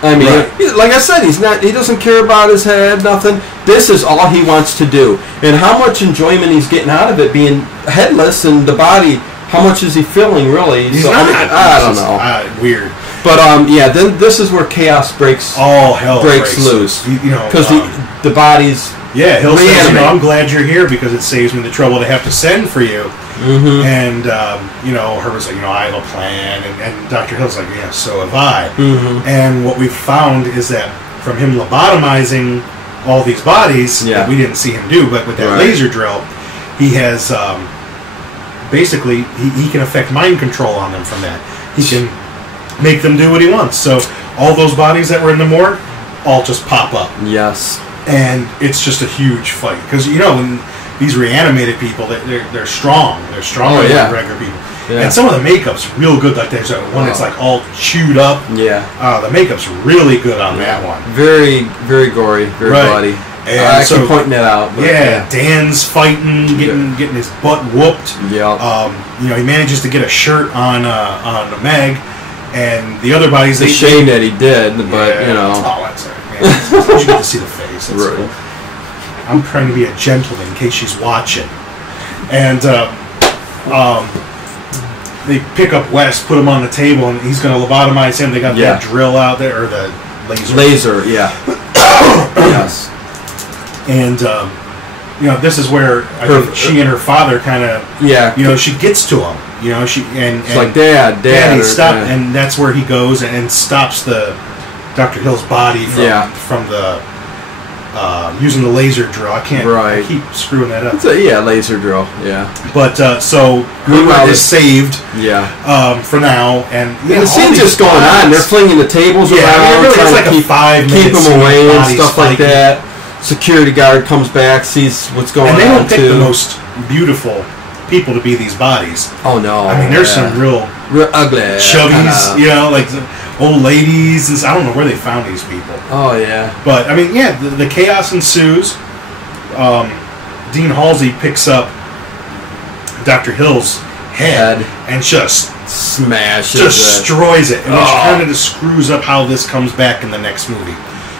I mean, like I said, he doesn't care about his head, nothing. This is all he wants to do. And how much enjoyment he's getting out of it being headless and the body, how much is he feeling, really? He's not. I don't know. Weird. But, then this is where chaos breaks. All hell breaks loose. Because the body's... Yeah, he'll say, I'm glad you're here because it saves me the trouble to have to send for you. Mm-hmm. And, Herbert's like, I have a plan. And Dr. Hill's like, yeah, so have I. Mm-hmm. And what we've found is that from him lobotomizing all these bodies that we didn't see him do, but with that laser drill, he has, basically, he can affect mind control on them from that. He can make them do what he wants. So all those bodies that were in the morgue all just pop up. Yes. And it's just a huge fight because when these reanimated people, they're strong. They're stronger than regular people. Yeah. And some of the makeup's real good. Like there's one that's like all chewed up. Yeah. The makeup's really good on that one. Very, very gory, very bloody. And I keep pointing that out. But, Dan's fighting, getting his butt whooped. Yeah. He manages to get a shirt on Meg, and the other bodies. It's a shame that he did, but Oh, that's all right. You get to see the face. That's cool. I'm trying to be a gentleman in case she's watching. And they pick up Wes, put him on the table, and he's going to lobotomize him. They got that drill out there, or the laser. Laser, yes. And this is where I think she and her father kind of she gets to him. It's like Dad, stop, and that's where he goes and stops the Dr. Hill's body from the using the laser drill. I keep screwing that up. It's laser drill. Yeah. But so Herbert is saved. For now, and the scene's just going on. They're flinging the tables around, really, trying to keep them away and stuff like that. Security guard comes back, sees what's going on. And they don't pick the most beautiful people to be these bodies. Oh no! I mean, there's some real ugly chubbies, like old ladies, and I don't know where they found these people. Oh yeah. But I mean, the chaos ensues. Dean Halsey picks up Dr. Hill's head and just destroys it, and which kind of just screws up how this comes back in the next movie.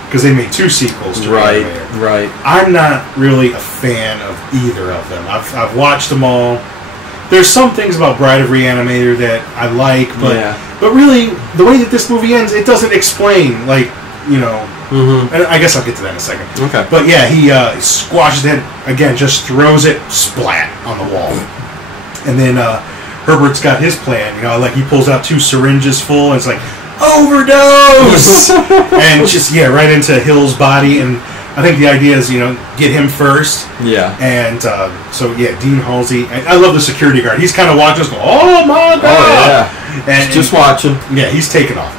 Because they made 2 sequels to Re-animator. Right. I'm not really a fan of either of them. I've watched them all. There's some things about Bride of Re-animator that I like, but really, the way that this movie ends, it doesn't explain, and I guess I'll get to that in a second. Okay. But he squashes it, again, just throws it, splat, on the wall. And then Herbert's got his plan, he pulls out 2 syringes full, and it's like, overdose! And just, right into Hill's body, and I think the idea is, get him first. Yeah. And Dean Halsey, I love the security guard. He's kind of watching us go, oh my God! Oh, yeah. And just watching. Yeah, he's taking off.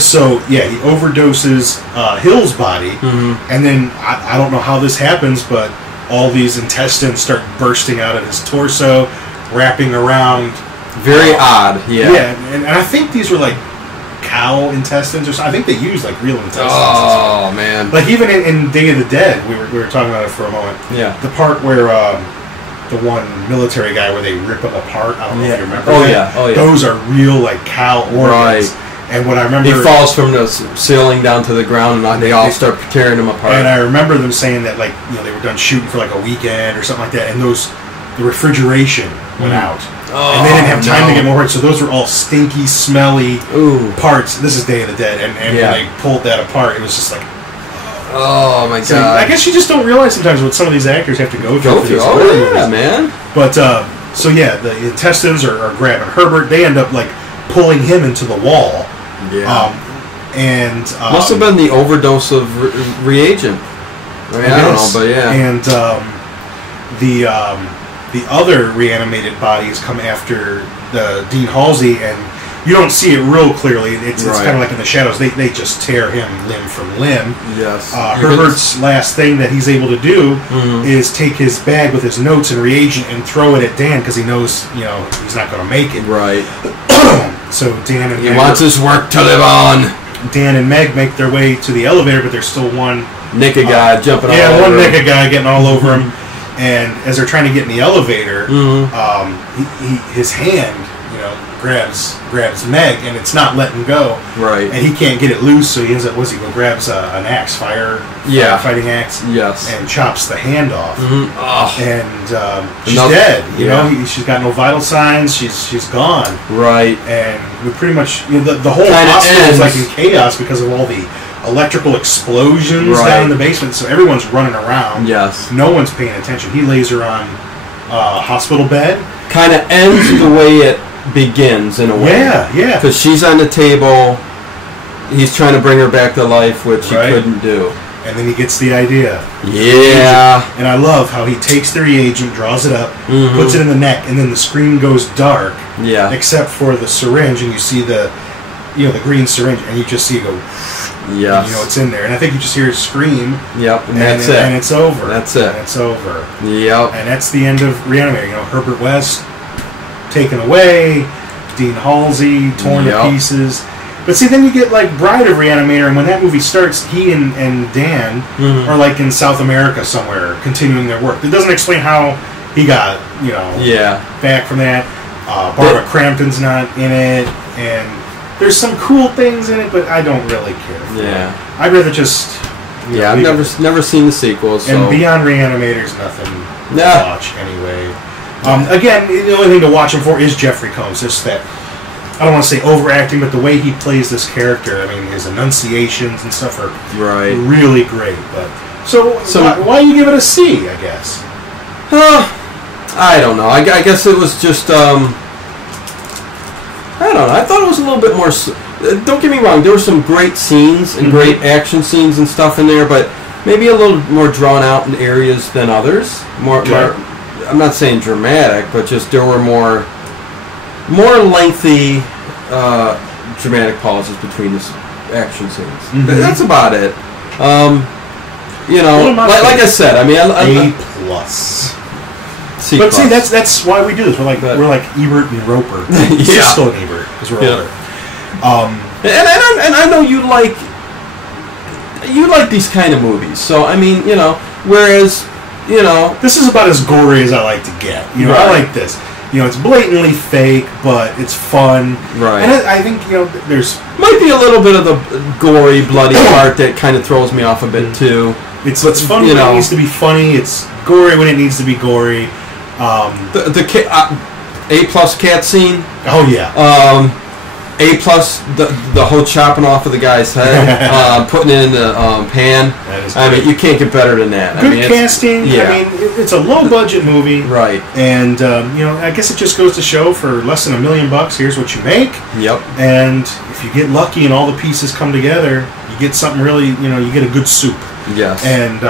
So, he overdoses Hill's body, and then, I don't know how this happens, but all these intestines start bursting out of his torso, wrapping around. Very odd, Yeah, and I think these were, cow intestines or something. I think they use real intestines. Oh man! Even in Day of the Dead, we were talking about it for a moment. Yeah. The part where the one military guy where they rip him apart. I don't know if you remember. Oh yeah. Those are real cow organs. Right. And what I remember... He falls from the ceiling down to the ground, and they all start tearing him apart. And I remember them saying that, like, you know, they were done shooting for, like, a weekend or something like that, and the refrigeration went out. Oh, and they didn't have time to get more parts, so those were all stinky, smelly parts. This is Day of the Dead, and when they pulled that apart, it was just like... Oh, my God. I guess you just don't realize sometimes what some of these actors have to go through. Man. But, so yeah, the intestines are grabbing Herbert. They end up, like, pulling him into the wall. Yeah. Must have been the overdose of reagent. I mean, I don't know, but yeah. And the other reanimated bodies come after the Dean Halsey, and you don't see it real clearly. It's kind of like in the shadows. They just tear him limb from limb. Yes. Herbert's last thing that he's able to do is take his bag with his notes and reagent and throw it at Dan because he knows, he's not going to make it. Right. So Dan and he wants his work to live on. Dan and Meg make their way to the elevator, but there's still one naked guy jumping all over him. Yeah, one naked naked guy getting all over him. And as they're trying to get in the elevator, his hand, grabs Meg, and it's not letting go. Right. And he can't get it loose, so he ends up, grabs an axe, fighting axe. Yes. And chops the hand off. Mm-hmm. Oh. And she's dead. She's got no vital signs. She's gone. Right. And we pretty much, the whole hospital is like in chaos because of all the electrical explosions down in the basement. So everyone's running around. Yes. No one's paying attention. He lays her on a hospital bed. Kind of ends the way it begins in a way. Yeah. Because she's on the table. He's trying to bring her back to life, which he couldn't do. And then he gets the idea. Yeah. And I love how he takes the reagent, draws it up, puts it in the neck, and then the screen goes dark. Yeah. Except for the syringe, and you see the green syringe, and you just see it go. Yes. And it's in there, and I think you just hear it scream. Yep. And that's it. And it's over. That's it. And it's over. Yep. And that's the end of Re-animator. Herbert West taken away, Dean Halsey torn to pieces. But see, then you get like Bride of Re-animator, and when that movie starts, he and Dan are like in South America somewhere, continuing their work. It doesn't explain how he got, back from that. Barbara Crampton's not in it, and there's some cool things in it, but I don't really care for it. I'd rather just... I've never seen the sequels. So. And Beyond Re-animator's nothing to watch anyway. Again, the only thing to watch him for is Jeffrey Combs. Just that, I don't want to say overacting, but the way he plays this character, I mean, his enunciations and stuff are really great. But So why you give it a C, I guess? I don't know. I guess it was just... I don't know. I thought it was a little bit more... don't get me wrong. There were some great scenes and great action scenes and stuff in there, but maybe a little more drawn out in areas than others. More I'm not saying dramatic, but just there were more lengthy dramatic pauses between the action scenes. That's about it. Like I said, I mean... A+. C+. See, that's why we do this. We're like Ebert and Roper. Still an Ebert because we're older. And I know you like these kind of movies. So I mean, whereas this is about as gory as I like to get. I like this. It's blatantly fake, but it's fun. Right. And I think there's might be a little bit of the gory, bloody part that kind of throws me off a bit too. It's funny when it needs to be funny. It's gory when it needs to be gory. The A+ cat scene. Oh yeah. A+ the whole chopping off of the guy's head, putting it in the pan. That is I mean, you can't get better than that. Good casting. I mean, it's a low budget movie, right? And I guess it just goes to show for less than $1 million, here's what you make. Yep. And if you get lucky and all the pieces come together, you get something really. You get a good soup. Yes. And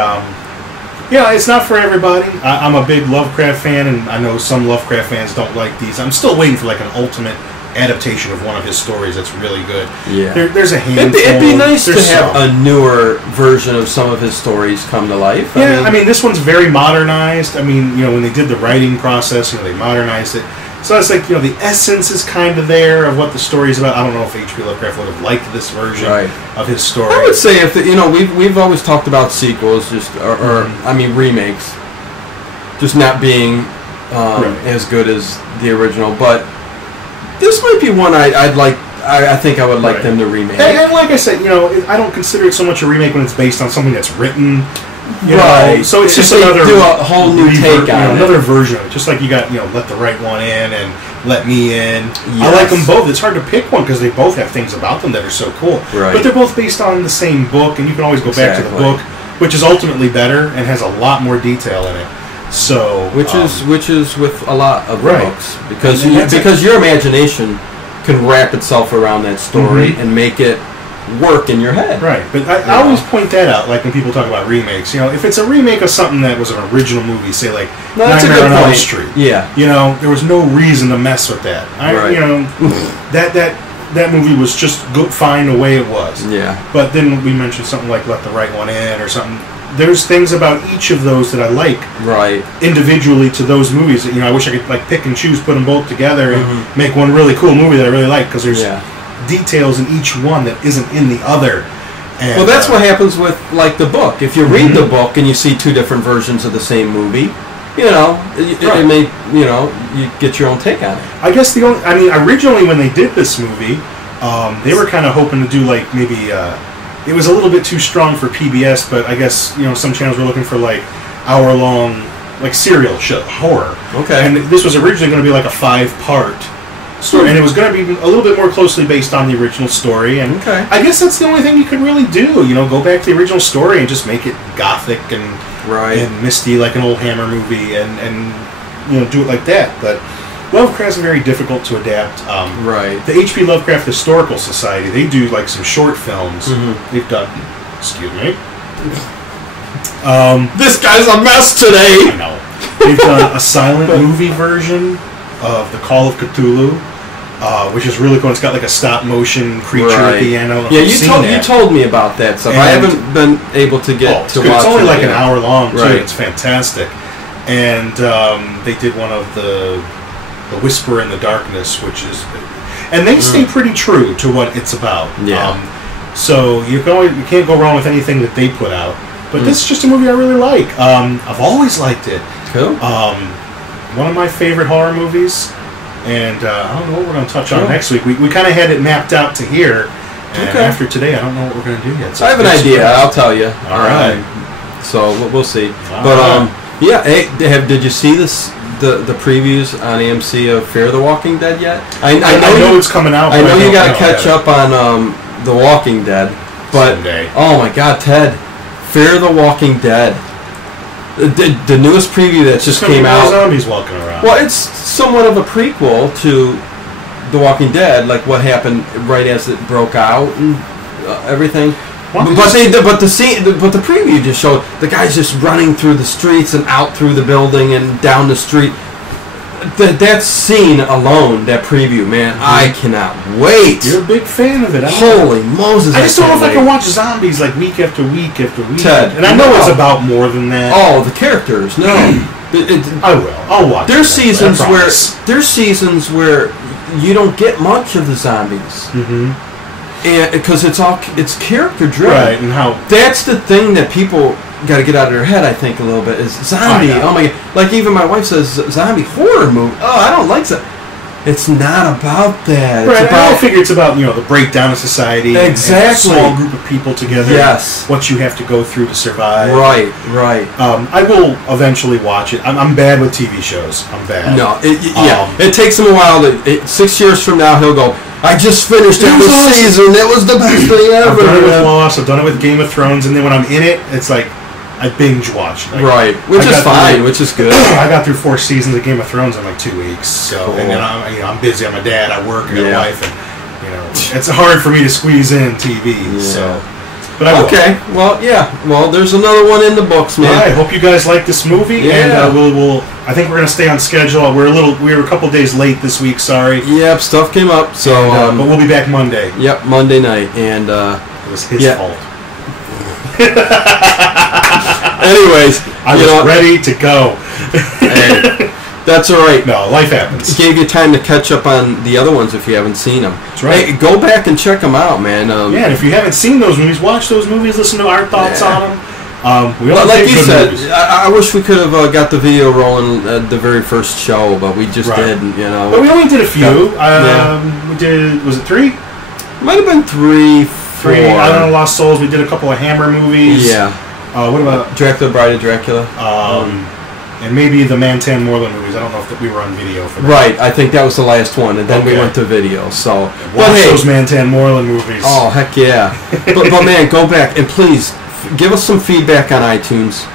it's not for everybody. I'm a big Lovecraft fan, and I know some Lovecraft fans don't like these. I'm still waiting for like an ultimate adaptation of one of his stories that's really good. Yeah. There's a handful. It'd be nice to have a newer version of some of his stories come to life. I mean, this one's very modernized. I mean, when they did the writing process, they modernized it. So it's like, the essence is kind of there of what the story's about. I don't know if H.P. Lovecraft would have liked this version of his story. I would say if we've always talked about sequels, I mean remakes, just not being as good as the original. But this might be one I'd I think I would like them to remake. And like I said, I don't consider it so much a remake when it's based on something that's written. So it's just another do a whole new take on it. Another version. Just like you got, Let the Right One In and Let Me In. Yes. I like them both. It's hard to pick one because they both have things about them that are so cool. Right. But they're both based on the same book, and you can always go back to the book, which is ultimately better and has a lot more detail in it. So which is with a lot of books because your imagination can wrap itself around that story and make it work in your head. Right, but I always point that out, like when people talk about remakes. If it's a remake of something that was an original movie, say like Nightmare on Elm Street. Yeah. There was no reason to mess with that. That movie was just good, fine the way it was. Yeah. But then we mentioned something like Let the Right One In or something. There's things about each of those that I like individually to those movies. That, I wish I could pick and choose, put them both together, and make one really cool movie that I really like because there's details in each one that isn't in the other. And, well, that's what happens with the book. If you read the book and you see two different versions of the same movie, it may you get your own take on it. I guess originally when they did this movie, they were kind of hoping to do maybe. It was a little bit too strong for PBS, but I guess some channels were looking for hour-long serial show horror. Okay. And this was originally going to be a 5-part story, and it was going to be a little bit more closely based on the original story. And I guess that's the only thing you could really do. Go back to the original story and just make it gothic and misty like an old Hammer movie, and do it like that. But Lovecraft's very difficult to adapt. The H.P. Lovecraft Historical Society, they do some short films. They've done. Excuse me. This guy's a mess today. I know. They've done a silent movie version of The Call of Cthulhu, which is really cool. It's got a stop motion creature at the end. You told me about that stuff. I haven't been able to get to watch it. It's only an hour long too. It's fantastic. And they did one of the Whisper in the Darkness, which is, and they stay pretty true to what it's about. So you can't go wrong with anything that they put out. But this is just a movie I really like. I've always liked it. Cool. One of my favorite horror movies, and I don't know what we're going to touch on next week. We kind of had it mapped out to here, and after today, I don't know what we're going to do yet. So I have an idea. I'll tell you. All right. So we'll see. But did you see this? The previews on AMC of Fear the Walking Dead yet? I know it's coming out. I know you got to catch up on The Walking Dead, but someday. Oh my God, Ted! Fear the Walking Dead. The newest preview that just came out. Zombies walking around. Well, it's somewhat of a prequel to The Walking Dead, like what happened right as it broke out and everything. But the preview just showed the guy's just running through the streets and out through the building and down the street. That scene alone, that preview, man, I cannot wait. You're a big fan of it. Holy Moses! I just don't know if I can watch zombies week after week after week. Ted, and I know it's about more than that. Oh, the characters, no. I will. I'll watch. There's seasons where you don't get much of the zombies. And because it's character driven, right? And how that's the thing that people got to get out of their head, I think, a little bit is zombie. Oh my God! Like even my wife says, zombie horror movie. Oh, I don't like that. It's not about that. Right. I figure it's about the breakdown of society. Exactly. And a small group of people together. Yes. What you have to go through to survive. Right. I will eventually watch it. I'm bad with TV shows. I'm bad. No. It takes him a while. 6 years from now, he'll go, I just finished every season. It was the best thing ever. I've done it with Lost. I've done it with Game of Thrones. And then when I'm in it, it's like I binge watch. Right. Which is fine. Which is good. I got through 4 seasons of Game of Thrones in 2 weeks. So cool. And then I'm busy. I'm a dad. I work. I got a wife. And it's hard for me to squeeze in TV. Yeah. So. But I will. Okay. Well, yeah. Well, there's another one in the books, man. Yeah, I hope you guys like this movie. Yeah. And we'll. I think we're gonna stay on schedule. We were a couple days late this week. Sorry. Yep. Stuff came up. So. But we'll be back Monday. Yep. Monday night. And it was his fault. Anyways, I was ready to go. Hey, that's all right. No, life happens. Gave you time to catch up on the other ones if you haven't seen them. That's right. Hey, go back and check them out, man. And if you haven't seen those movies, watch those movies. Listen to our thoughts on them. Like you said, I wish we could have got the video rolling at the very first show, but we just didn't. But we only did a few. We did. Was it 3? Might have been 3, 4. I don't know, Lost Souls. We did a couple of Hammer movies. Yeah. What about Dracula, Bride of Dracula? And maybe the Mantan Moreland movies. I don't know if we were on video for that. Right, I think that was the last one, and then we went to video. So watch those Mantan Moreland movies. Oh, heck yeah. but man, go back and please give us some feedback on iTunes,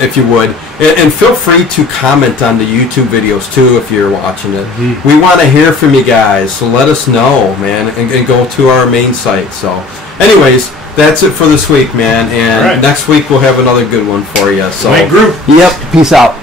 if you would. And feel free to comment on the YouTube videos, too, if you're watching it. Mm-hmm. We want to hear from you guys, so let us know, man, and go to our main site. So, anyways, that's it for this week, man. And next week we'll have another good one for you. So, group. Yep, peace out.